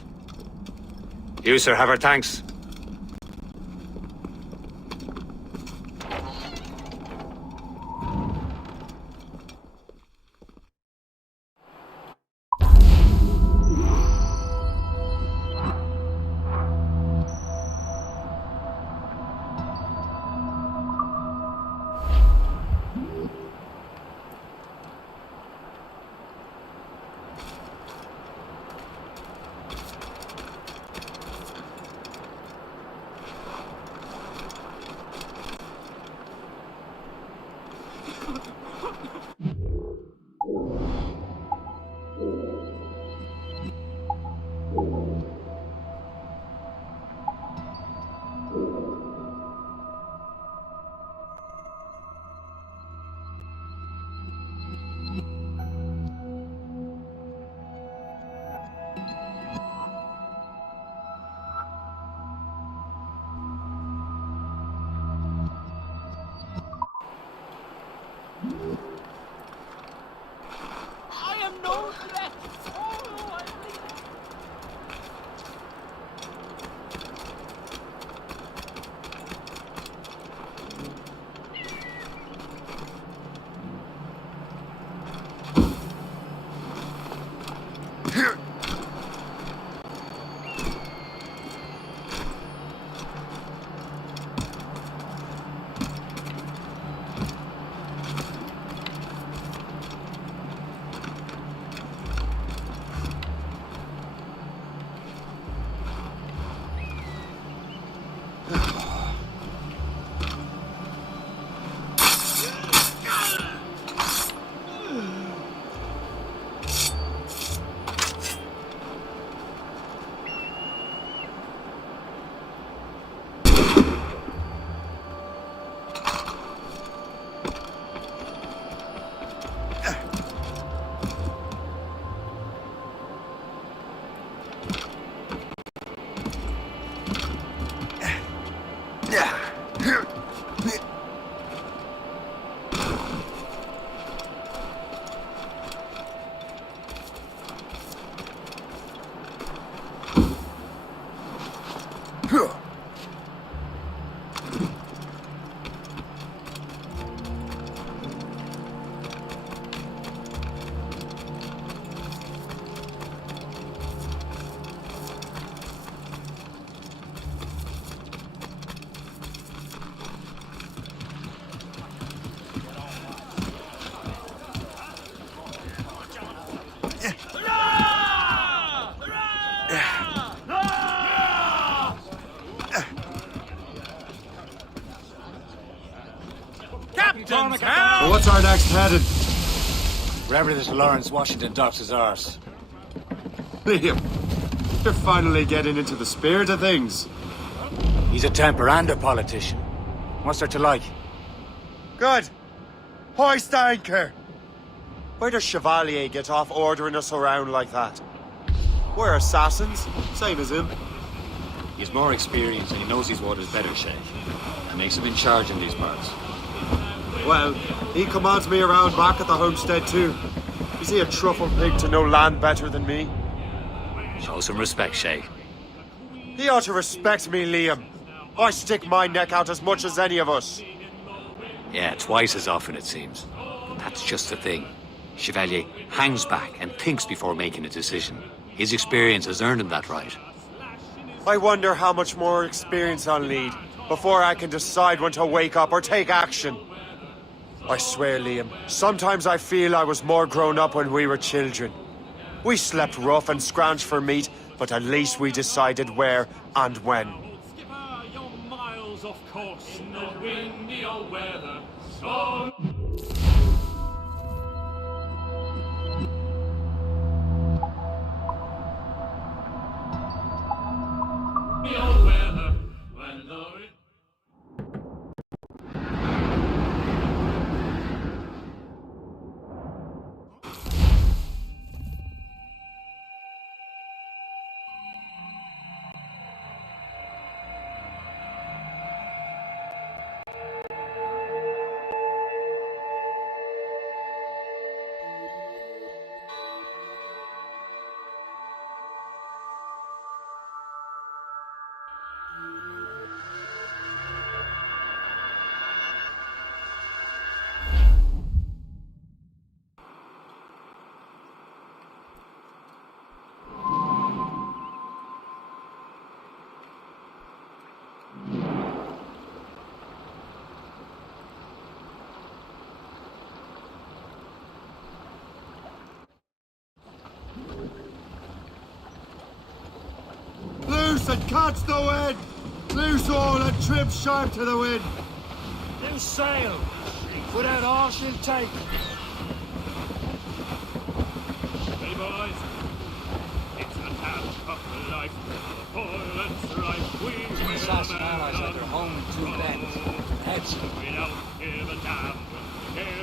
You, sir, have our thanks. I am no threat. Oh, I believe Well, what's our next heading? Wherever this Lawrence Washington docks his arse. Liam, you're finally getting into the spirit of things. He's a temper and a politician. What's there to like? Good. Hoist anchor. Where does Chevalier get off ordering us around like that? We're assassins, same as him. He's more experienced and he knows these waters better, Shay. That makes him in charge in these parts. Well, he commands me around back at the homestead too. Is he a truffle pig to know land better than me? Show some respect, Shay. He ought to respect me, Liam. I stick my neck out as much as any of us. Yeah, twice as often it seems. But that's just the thing. Chevalier hangs back and thinks before making a decision. His experience has earned him that right. I wonder how much more experience I'll need before I can decide when to wake up or take action. I swear, Liam, sometimes I feel I was more grown up when we were children. We slept rough and scrounged for meat, but at least we decided where and when. Skipper, you're miles off course in the windy old weather. Storm. Old weather, when the Loose and catch the wind! Loose all and trim sharp to the wind! Loose sail. Put out all she'll take. Hey, boys. It's a tough The assassin allies had their home in two bends. Heads.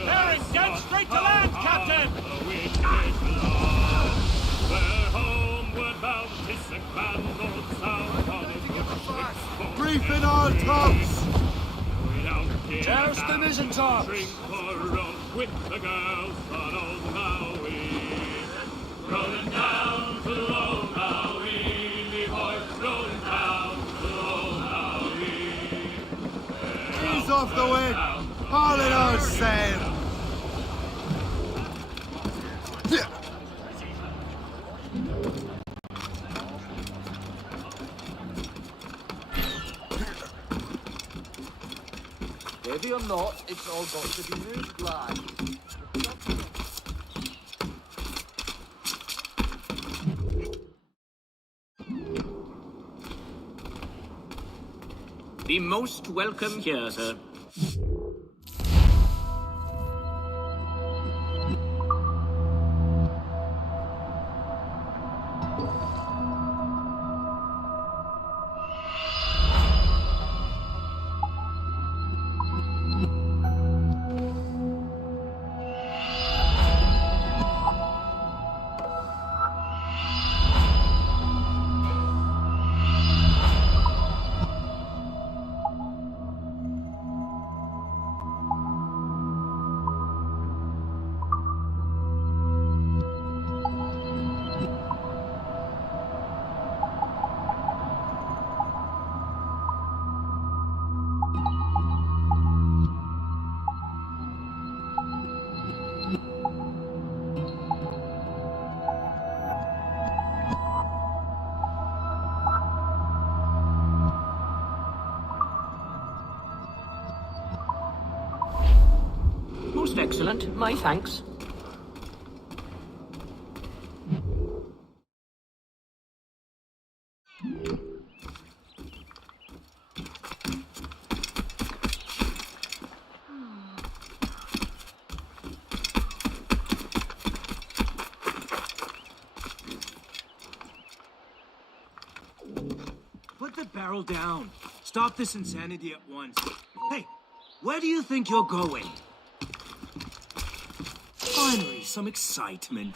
Bearing dead straight to land, Captain! Briefing all tops! Joust the mizzen tops! With the girls on old Maui, rolling down to old Maui, boys, rolling down to old Maui. Ease off the wind! Haul it all sail! Heavy or not, it's all got to be moved, lad. Be most welcome here, sir. Most excellent. My thanks. Put the barrel down. Stop this insanity at once. Hey, where do you think you're going? Finally, some excitement.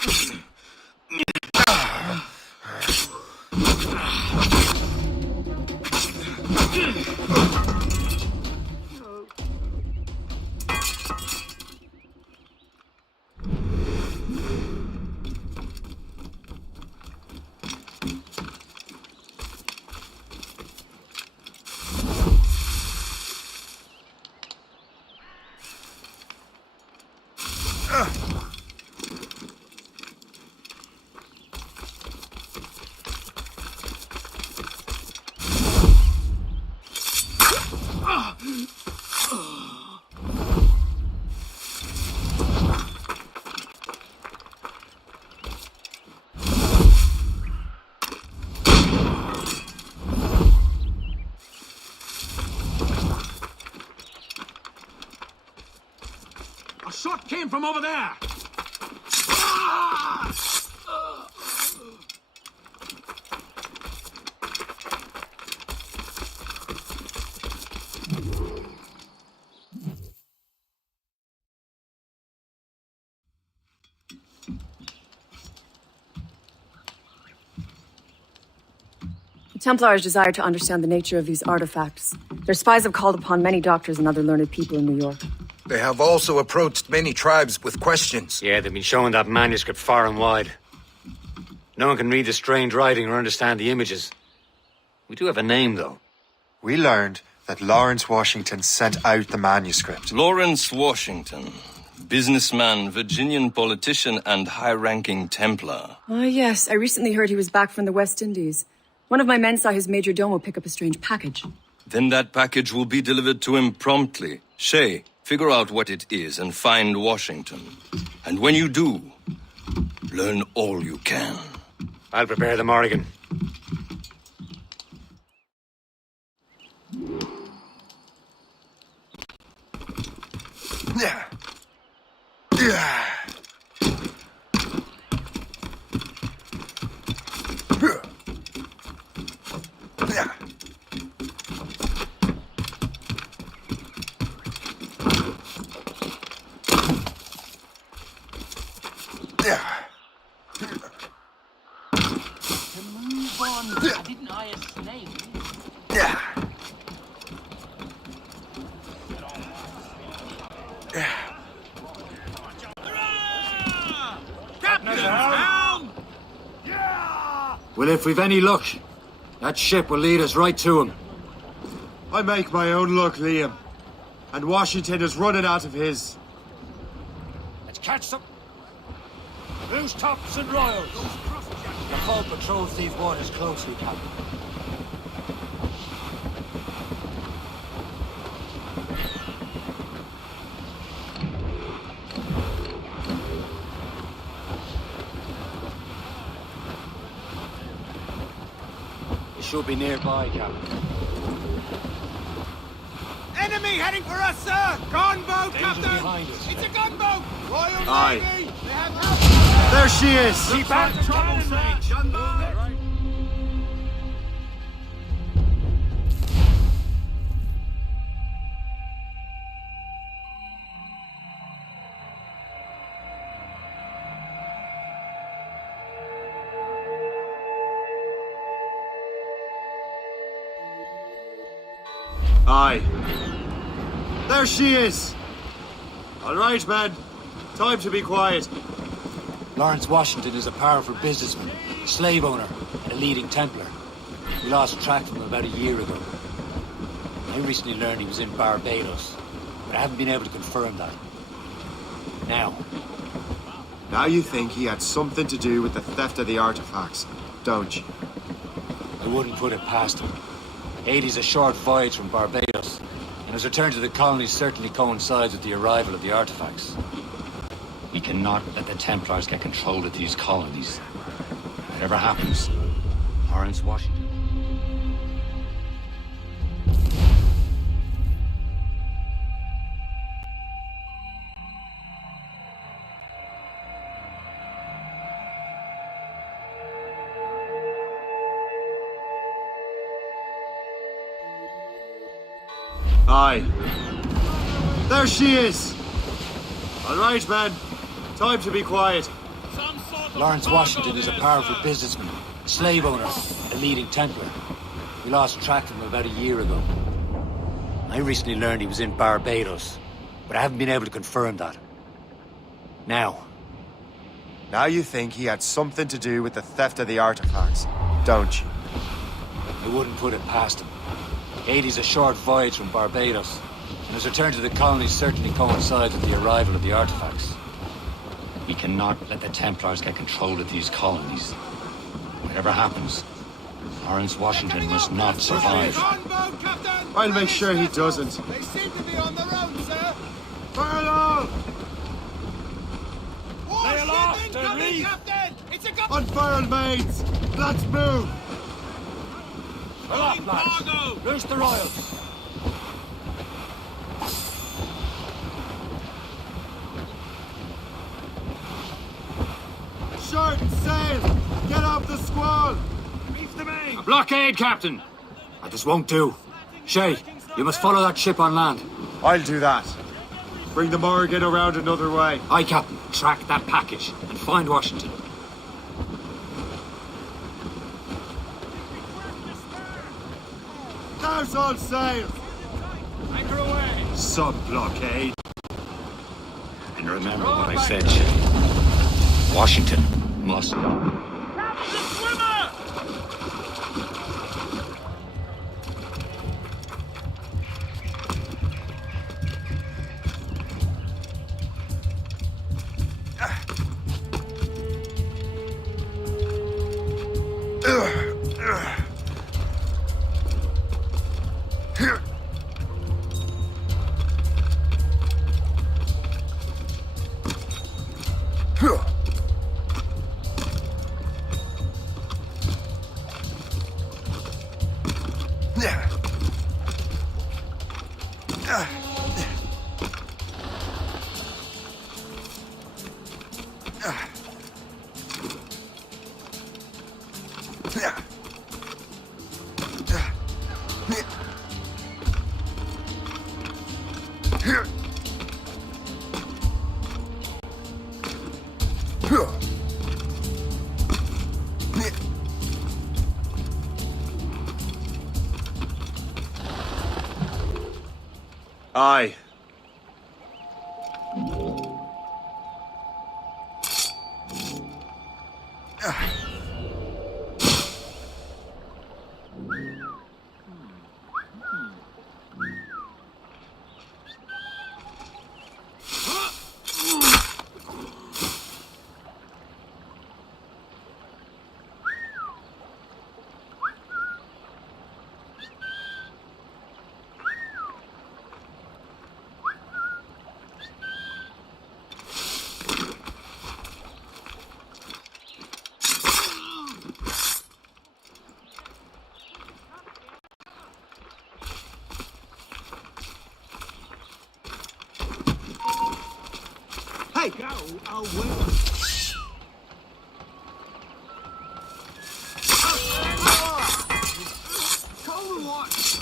A shot came from over there! The Templars desire to understand the nature of these artifacts. Their spies have called upon many doctors and other learned people in New York. They have also approached many tribes with questions. Yeah, they've been showing that manuscript far and wide. No one can read the strange writing or understand the images. We do have a name, though. We learned that Lawrence Washington sent out the manuscript. Lawrence Washington. Businessman, Virginian politician, and high-ranking Templar. Ah, yes. I recently heard he was back from the West Indies. One of my men saw his major domo pick up a strange package. Then that package will be delivered to him promptly. Shay, figure out what it is and find Washington. And when you do, learn all you can. I'll prepare the Morrigan. Yeah. Yeah. Move on. I didn't eye a snake. Captain's down! Well, if we've any luck, that ship will lead us right to him. I make my own luck, Liam. And Washington is running out of his. Let's catch them. Loose tops and royals. The hull patrols these waters closely, Captain. It should be nearby, Captain. Enemy heading for us, sir! Gunboat, Danger Captain! behind us. It's a gunboat! Royal Aye. Navy! They have There she is! Keep back the trouble, mate! Gunboat! Aye. There she is! All right, man. Time to be quiet. Lawrence Washington is a powerful businessman, slave owner, and a leading Templar. We lost track of him about a year ago. I recently learned he was in Barbados, but I haven't been able to confirm that. Now you think he had something to do with the theft of the artifacts, don't you? I wouldn't put it past him. 80's a short voyage from Barbados, and his return to the colonies certainly coincides with the arrival of the artifacts. We cannot let the Templars get control of these colonies. Whatever happens, Lawrence Washington. Aye. There she is! All right, man. Time to be quiet. Lawrence Washington is a powerful businessman, slave owner, a leading Templar. We lost track of him about a year ago. I recently learned he was in Barbados, but I haven't been able to confirm that. Now you think he had something to do with the theft of the artifacts, don't you? I wouldn't put it past him. 80's a short voyage from Barbados, and his return to the colonies certainly coincides with the arrival of the artifacts. We cannot let the Templars get control of these colonies. Whatever happens, Lawrence Washington must not survive. I'll make sure he doesn't. They seem to be on their own, sir! Fire Lay aloft and reef! Captain! It's a gun! Unfurl, mates! Let's move! Aloft, lads! Loose the royals! Short sail! Get off the squall! Reef the main! A blockade, Captain! This won't do. Shay, you must follow that ship on land. I'll do that. Bring the Morrigan around another way. Aye, Captain. Track that package and find Washington. Now's all sails! Anchor away! Sub-blockade. And remember what I said, Shay. Washington must... Captain the swimmer! Aye. Hey, go away. Cold watch.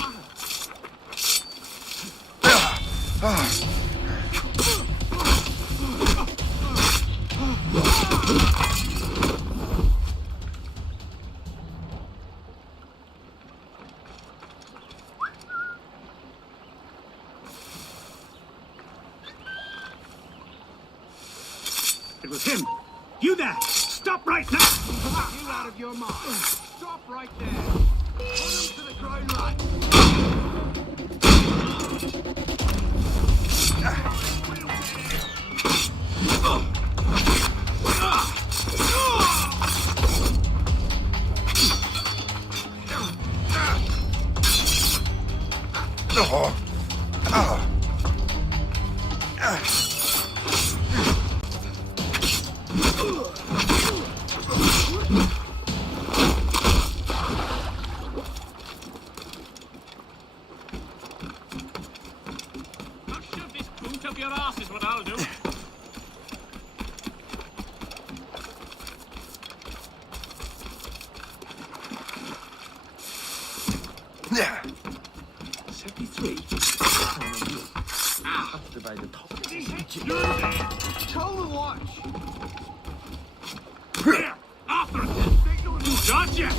It was him. You there! Stop right now! You out of your mind. Stop right there. Put him to the ground, lad. Now shove this boot up your arse is what I'll do. Yeah. 73. After by the top. Call the watch. Here! After it! Gotcha!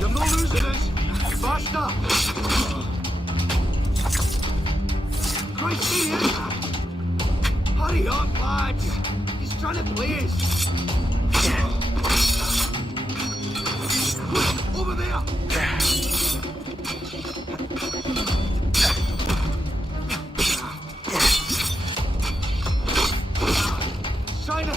You're not losing us. Faster. Christ, see it. Hurry up, lads. He's trying to play us. Over there. China.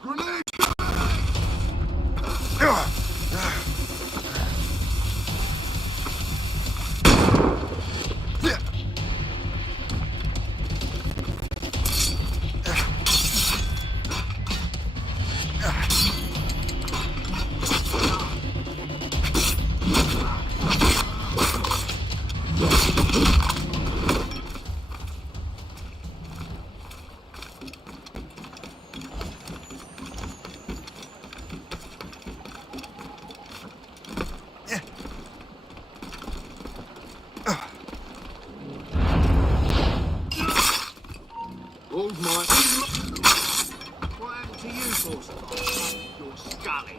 Hurry. Old Mike. What happened to you, boss? You're scally.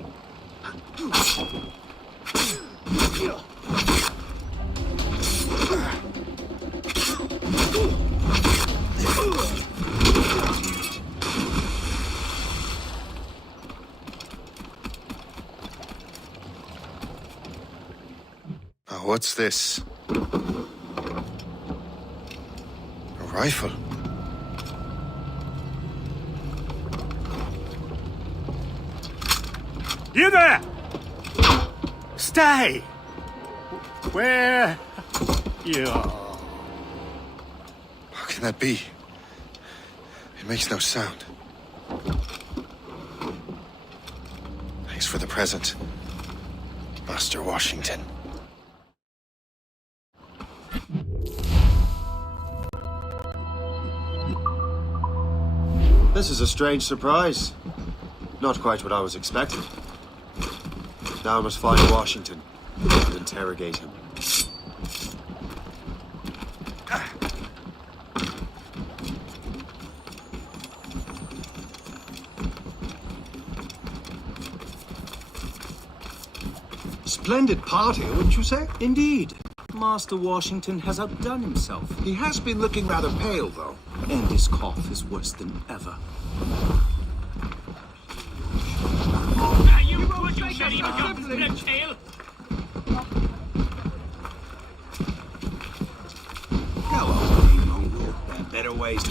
What's this? A rifle? You there! Stay! Where? You. How can that be? It makes no sound. Thanks for the present, Master Washington. This is a strange surprise. Not quite what I was expecting. Now I must find Washington and interrogate him. Splendid party, wouldn't you say? Indeed. Master Washington has outdone himself. He has been looking rather pale, though. And his cough is worse than ever. You put your shitty guns in the tail! Go on, you mongrel. There are better ways to...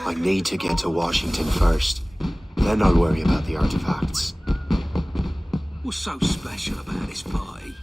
I need to get to Washington first. Then I'll worry about the artifacts. What's so special about this party?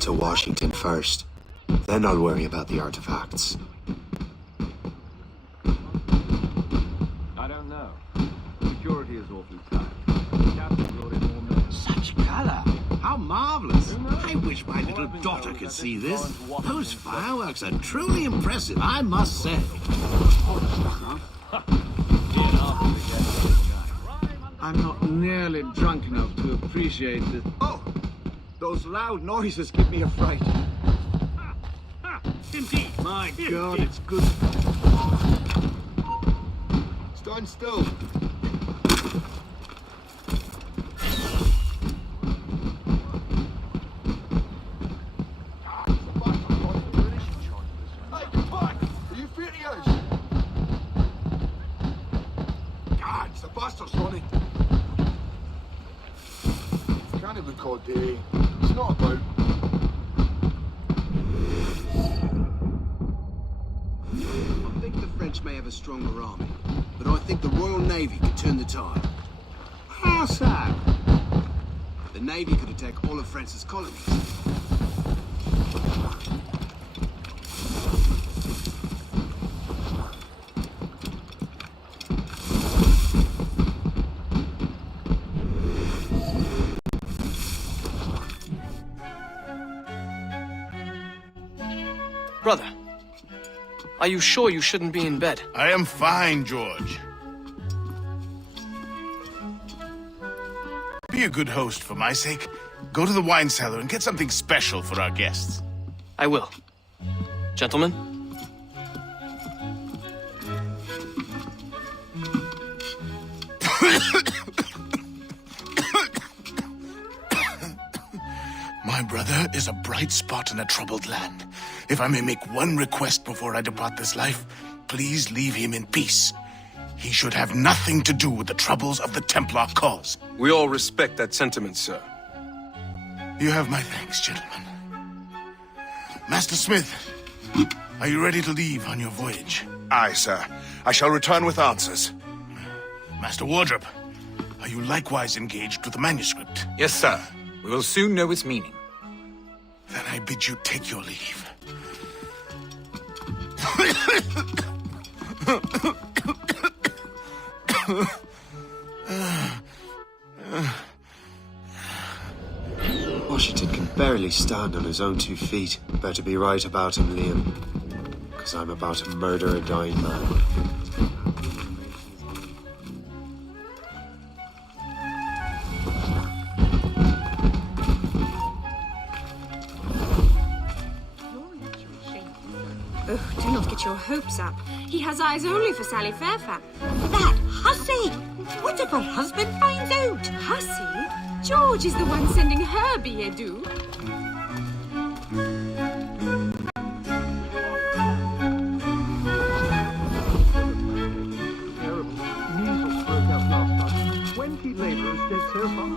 To Washington first. Then I'll worry about the artifacts. I don't know. Security is awfully tight. The captain brought in more men. Such color! How marvelous! I wish my little daughter could see this. Those fireworks are truly impressive, I must say. I'm not nearly drunk enough to appreciate this. Oh! Those loud noises give me a fright. Indeed. My God, it's good. Stand still. Hey, come back! Are you furious? God, it's the bastard's running. Can't even call day. It's not about. I think the French may have a stronger army, but I think the Royal Navy could turn the tide. How so? The Navy could attack all of France's colonies. Brother, are you sure you shouldn't be in bed? I am fine, George. Be a good host for my sake. Go to the wine cellar and get something special for our guests. I will. Gentlemen? My brother is a bright spot in a troubled land. If I may make one request before I depart this life, please leave him in peace. He should have nothing to do with the troubles of the Templar cause. We all respect that sentiment, sir. You have my thanks, gentlemen. Master Smith, are you ready to leave on your voyage? Aye, sir. I shall return with answers. Master Wardrop, are you likewise engaged with the manuscript? Yes, sir. We will soon know its meaning. Then I bid you take your leave. Washington can barely stand on his own 2 feet. Better be right about him, Liam. Because I'm about to murder a dying man. Oh, do not get your hopes up. He has eyes only for Sally Fairfax. That hussy! What if her husband finds out? Hussy? George is the one sending her billet doux. Measles broke out last night. 20 labourers dead so far.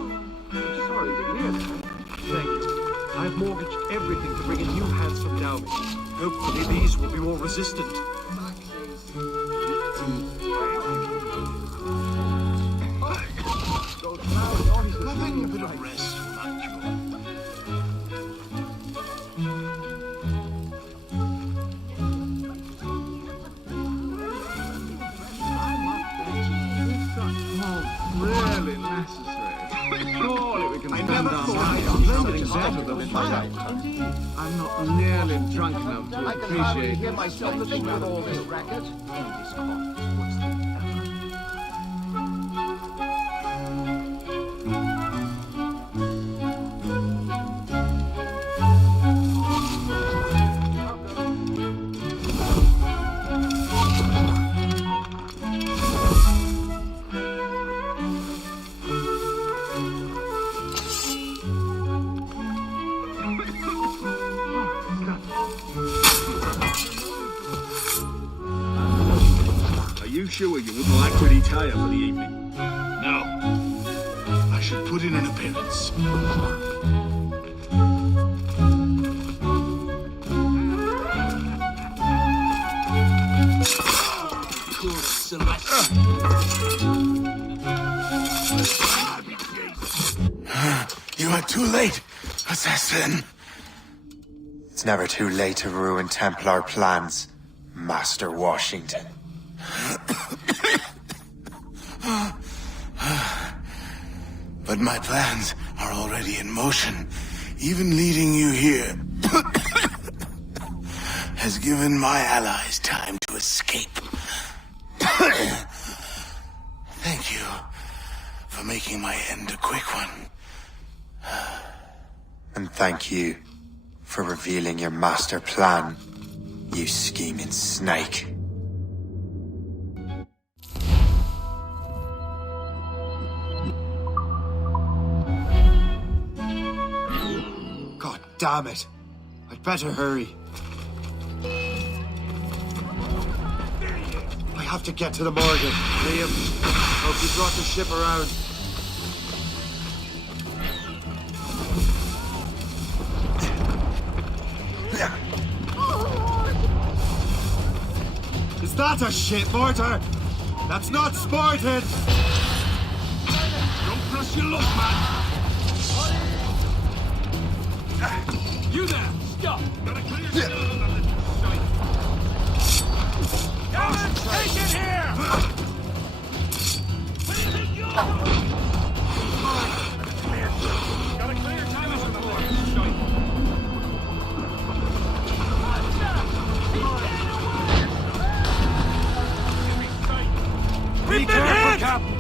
I'm sorry to hear that. Thank you. I've mortgaged everything to bring in new handsome dowry. Hopefully these will be more resistant. Nothing a bit of rest for that Really necessary. Surely we can stand down something better than fire. I'm not nearly drunk enough to appreciate hear myself think with all this racket. Sure you wouldn't like to retire for the evening? No. I should put in an appearance. You are too late, assassin. It's never too late to ruin Templar plans, Master Washington. But my plans are already in motion. Even leading you here has given my allies time to escape. Thank you for making my end a quick one. And thank you for revealing your master plan, you scheming snake. God damn it! I'd better hurry. I have to get to the morgue. Liam, hope you brought the ship around. Is that a shit mortar? That's not sported! Don't press your luck, man. You there! Stop! Gotta clear Gavin, take it here! Where do you think you're going? Gotta clear time on the floor. Be careful, Captain.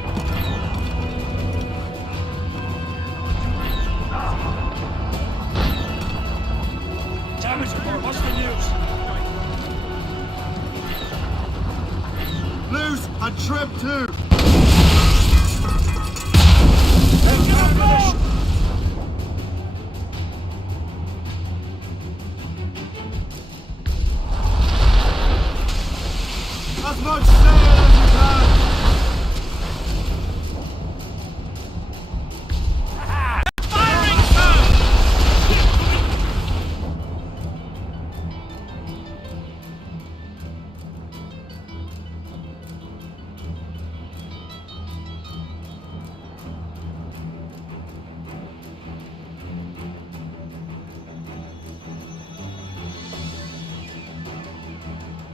A trip too! As much sail as you can!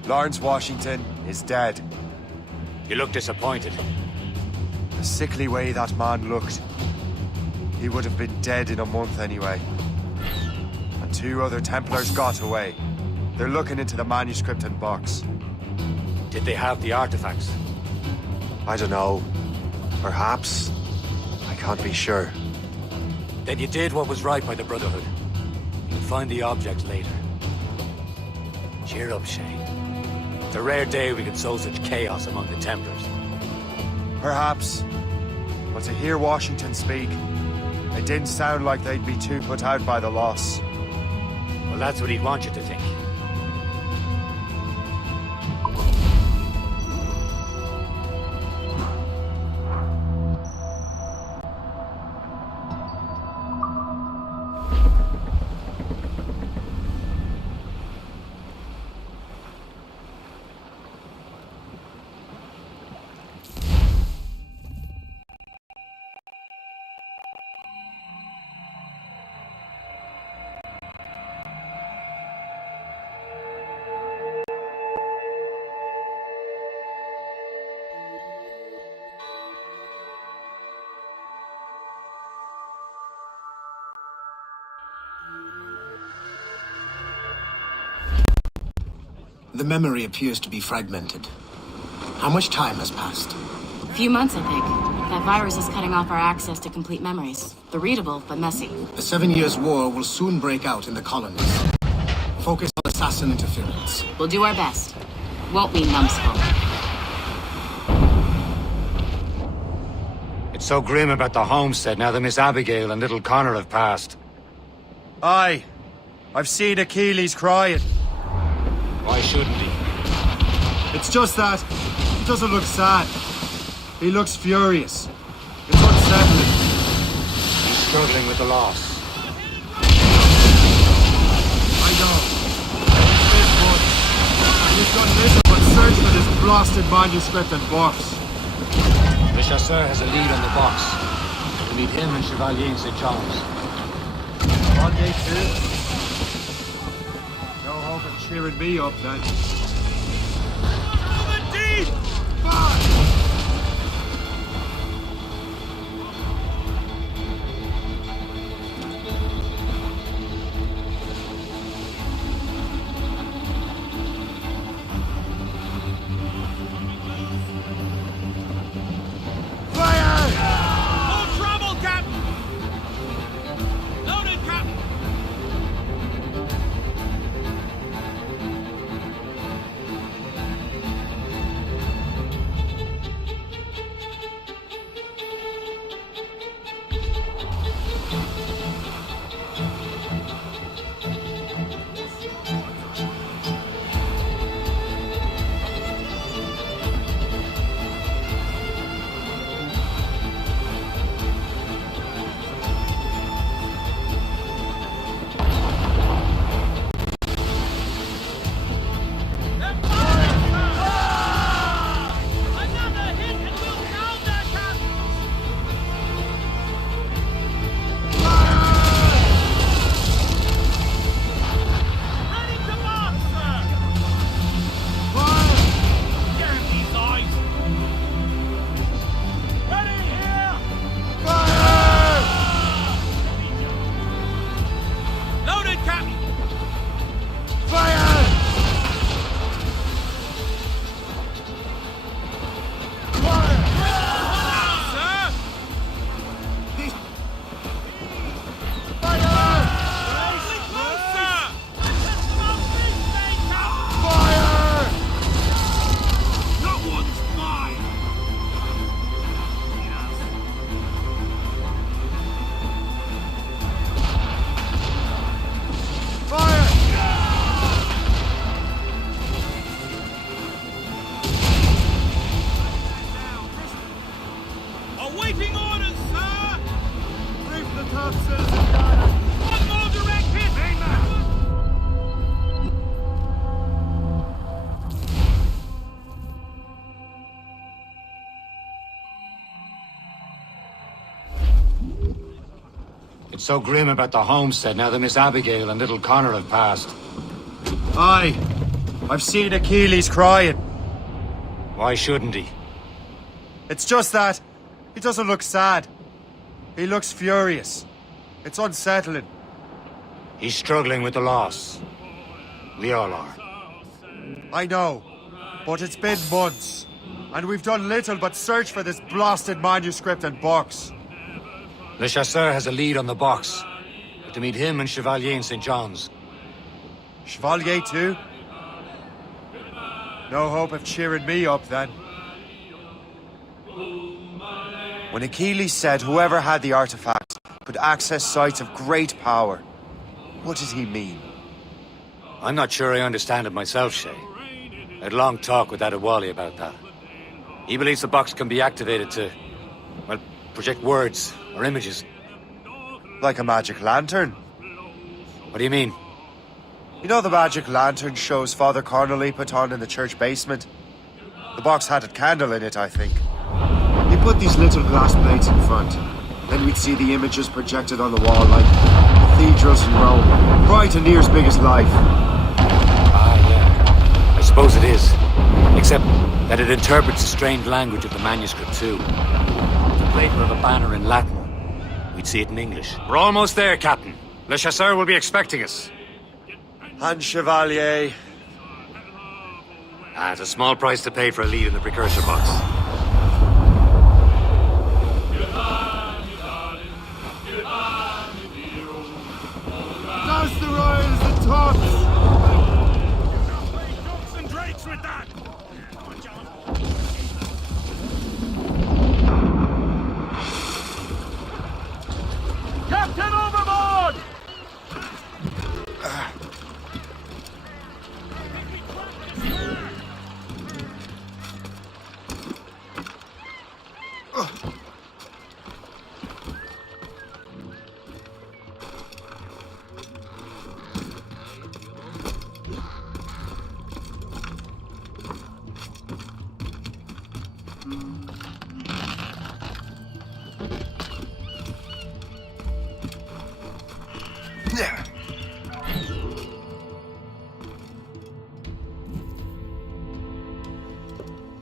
Lawrence Washington is dead. You look disappointed. The sickly way that man looked. He would have been dead in a month anyway. And 2 other Templars got away. They're looking into the manuscript and box. Did they have the artifacts? I don't know. Perhaps. I can't be sure. Then you did what was right by the Brotherhood. You'll find the objects later. Cheer up, Shay. It's a rare day we could sow such chaos among the Templars. Perhaps. But to hear Washington speak, it didn't sound like they'd be too put out by the loss. Well, that's what he'd want you to think. The memory appears to be fragmented. How much time has passed? A few months, I think. That virus is cutting off our access to complete memories. They're readable, but messy. The 7 Years' War will soon break out in the colonies. Focus on assassin interference. We'll do our best. Won't we, numbskull? It's so grim about the homestead now that Miss Abigail and little Connor have passed. Aye. I've seen Achilles crying. Why shouldn't he? It's just that he doesn't look sad. He looks furious. It's unsettling. He's struggling with the loss. I know. It's good. We've done little but search for this blasted manuscript and box. The chasseur has a lead on the box. We need him and Chevalier in St. John's. On day 2. No hope of cheering me up then. Deep! More trouble, Captain! Loaded, Captain! It's so grim about the homestead now that Miss Abigail and little Connor have passed. Aye. I've seen Achilles crying. Why shouldn't he? It's just that he doesn't look sad. He looks furious. It's unsettling. He's struggling with the loss. We all are. I know, but it's been months, and we've done little but search for this blasted manuscript and box. Le Chasseur has a lead on the box. But to meet him and Chevalier in St. John's. Chevalier too? No hope of cheering me up then. When Achilles said whoever had the artifacts could access sites of great power, what did he mean? I'm not sure I understand it myself, Shay. I had a long talk with Adewale about that. He believes the box can be activated to, well, project words or images. Like a magic lantern? What do you mean? You know the magic lantern shows Father Connolly put on in the church basement? The box had a candle in it, I think. He put these little glass plates in front. Then we'd see the images projected on the wall like cathedrals in Rome. Bright and near as big as life. Ah, yeah. I suppose it is. Except that it interprets the strange language of the manuscript, too. The paper of a banner in Latin. We'd see it in English. We're almost there, Captain. Le Chasseur will be expecting us. And Chevalier. Ah, it's a small price to pay for a lead in the precursor box. Douse the royals and tops! Ducks and drakes with that! Captain overboard!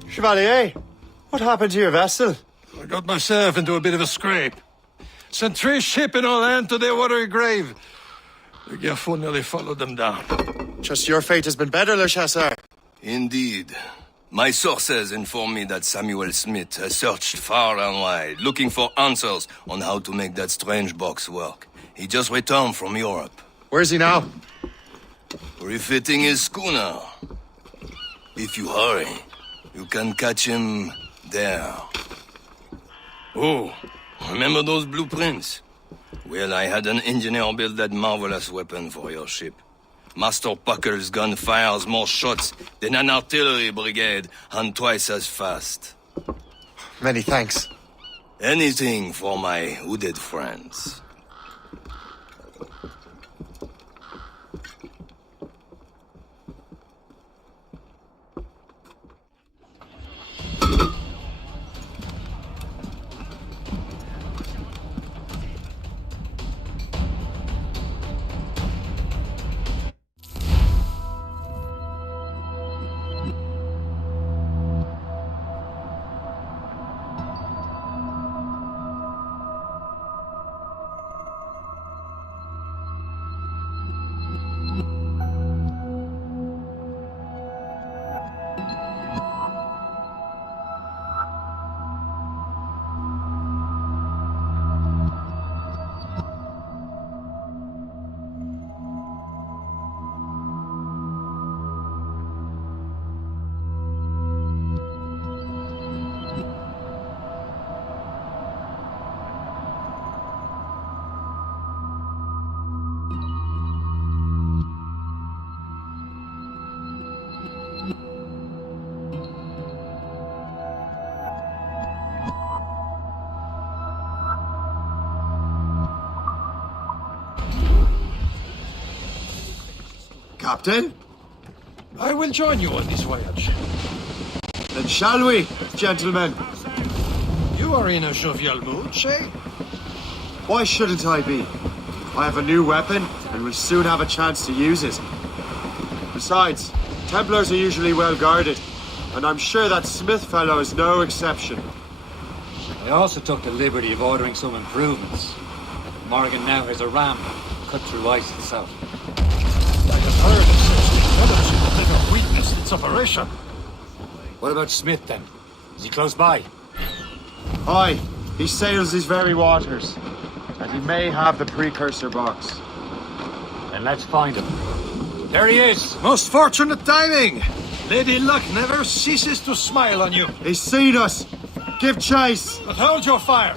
Chevalier, what happened to your vessel? I got myself into a bit of a scrape. Sent 3 ships in all hand to their watery grave. The Gerfaut nearly followed them down. Just your fate has been better, Le Chasseur. Indeed. My sources inform me that Samuel Smith has searched far and wide, looking for answers on how to make that strange box work. He just returned from Europe. Where's he now? Refitting his schooner. If you hurry, you can catch him there. Oh, remember those blueprints? Well, I had an engineer build that marvelous weapon for your ship. Master Puckle's gun fires more shots than an artillery brigade, and twice as fast. Many thanks. Anything for my hooded friends. Captain? I will join you on this voyage. Then shall we, gentlemen? You are in a jovial mood, Shay? Why shouldn't I be? I have a new weapon, and we'll soon have a chance to use it. Besides, Templars are usually well guarded, and I'm sure that Smith fellow is no exception. I also took the liberty of ordering some improvements. Morgan now has a ram cut through ice itself. I have heard it says the fellowship have never witnessed its operation. What about Smith, then? Is he close by? Aye, he sails these very waters, and he may have the precursor box. Then let's find him. There he is! Most fortunate timing! Lady Luck never ceases to smile on you. He's seen us! Give chase! But hold your fire.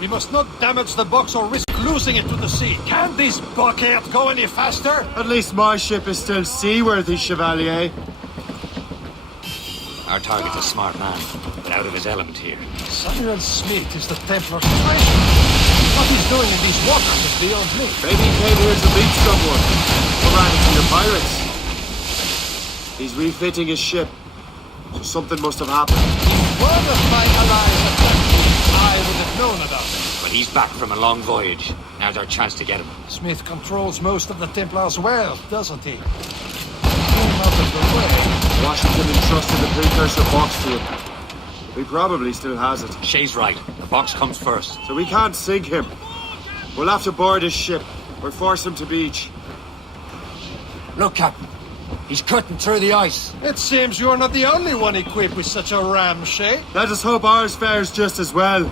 We must not damage the box or risk losing it to the sea. Can this blockade go any faster? At least my ship is still seaworthy, Chevalier. Our target's a smart man, but out of his element here. Samuel Smith is the Templar treasure. What he's doing in these waters is beyond me. Maybe he came here to meet someone. Or ran into the pirates. He's refitting his ship. So something must have happened. One of my allies attacked me. I would have known about it. But he's back from a long voyage. Now's our chance to get him. Smith controls most of the Templars' wealth, doesn't he? Came out of the way. Washington entrusted the precursor box to him. He probably still has it. Shay's right. The box comes first. So we can't sink him. We'll have to board his ship, or force him to beach. Look, Captain. He's cutting through the ice. It seems you're not the only one equipped with such a ram, Shay. Let us hope ours fares just as well.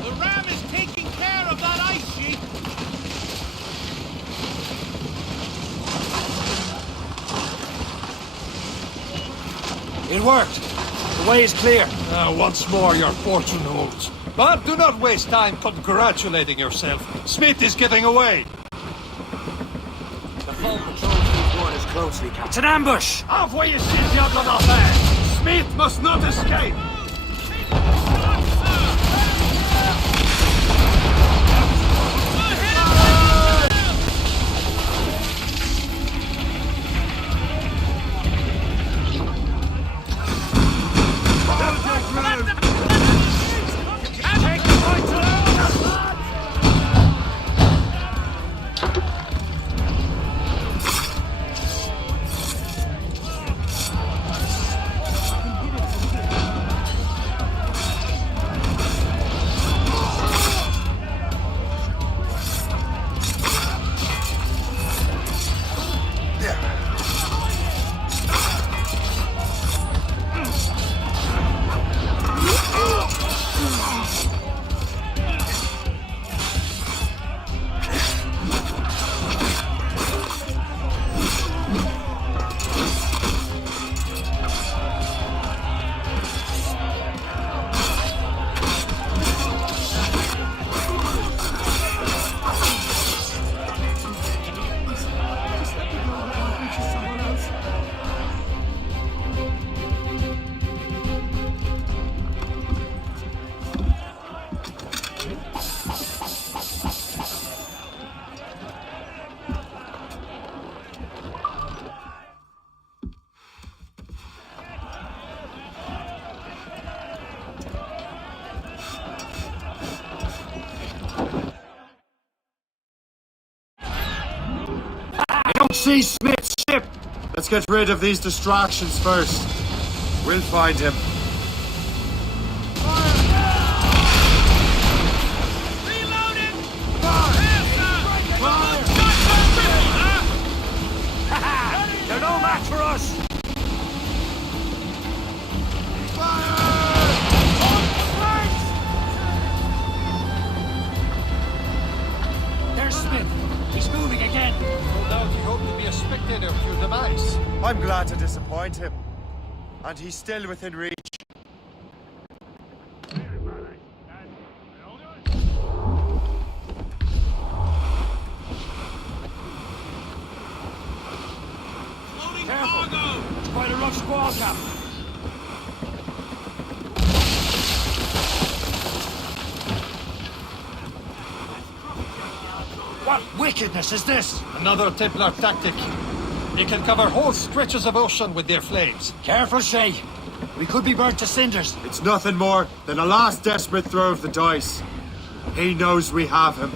The ram is taking care of that ice sheet. It worked. The way is clear. Once more your fortune holds. But do not waste time congratulating yourself. Smith is getting away. The full patrol these waters closely, Captain. It's an ambush! Envoyez ces diables d'enfer! Smith must not escape! See Smith's ship! Let's get rid of these distractions first. We'll find him. Reloading! They're no match for us! There's Smith. He's moving again. No doubt he hoped to be a spectator of your demise. I'm glad to disappoint him. And he's still within reach. Careful! It's quite a rough squall, Cap. What wickedness is this? Another Templar tactic. They can cover whole stretches of ocean with their flames. Careful, Shay. We could be burnt to cinders. It's nothing more than a last desperate throw of the dice. He knows we have him.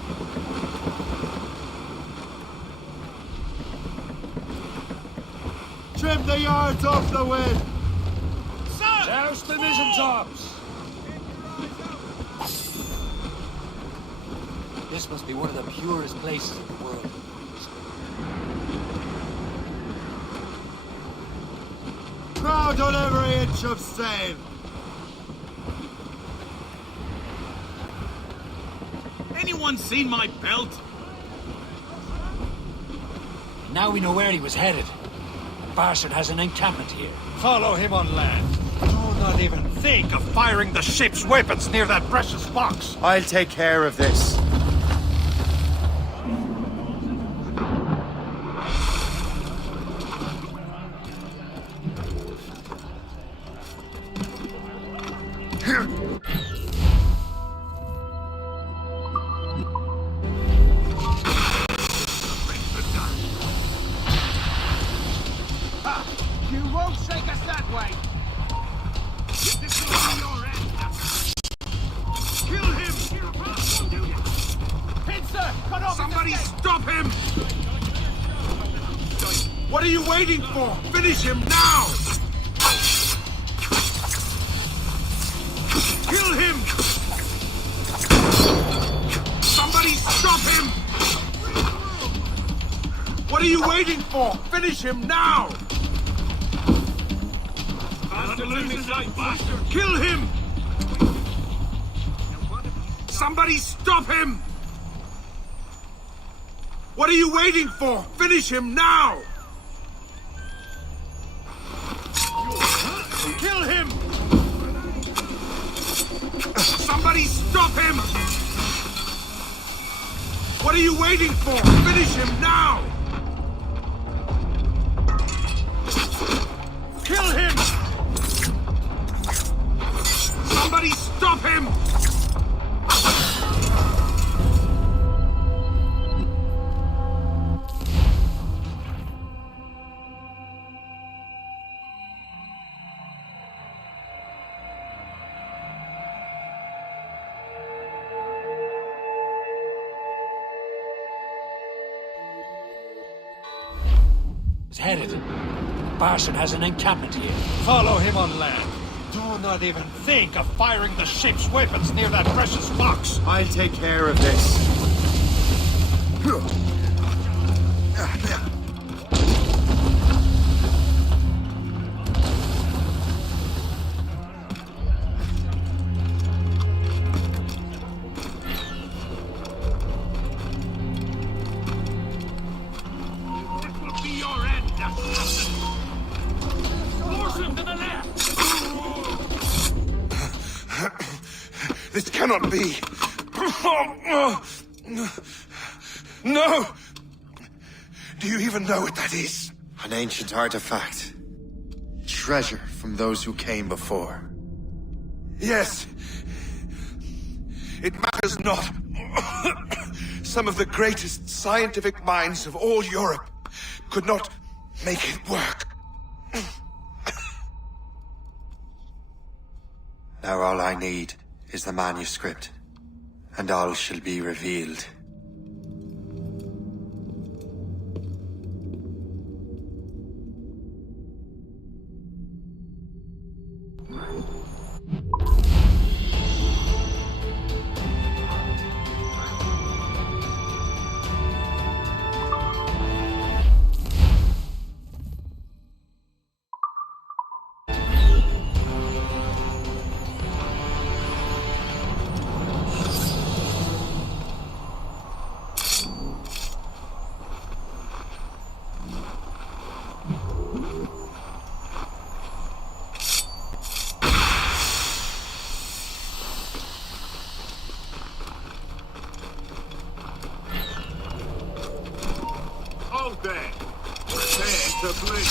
Trim the yards off the wind! Sir! Douse the mizzen tops! This must be one of the purest places in the world. Crowd on every inch of sail! Anyone seen my belt? Now we know where he was headed. The bastard has an encampment here. Follow him on land. Do not even think of firing the ship's weapons near that precious box. I'll take care of this. You won't shake us that way! This will be your end! Kill him! Pincer! Cut off! Somebody stop him! What are you waiting for? Finish him now! Kill him! Somebody stop him! What are you waiting for? Finish him now! Kill him! Somebody stop him! What are you waiting for? Finish him now! Kill him! Somebody stop him! What are you waiting for? Finish him now! Kill him! Somebody stop him! He's headed. The bastard has an encampment here. Follow him on land. Do not even think of firing the ship's weapons near that precious box. I'll take care of this. This will be your end, assassin! Force him to the left! This cannot be! No! Do you even know what that is? An ancient artifact. Treasure from those who came before. Yes. It matters not. Some of the greatest scientific minds of all Europe could not make it work. Now all I need is the manuscript, and all shall be revealed. Hold there! Prepare to blink!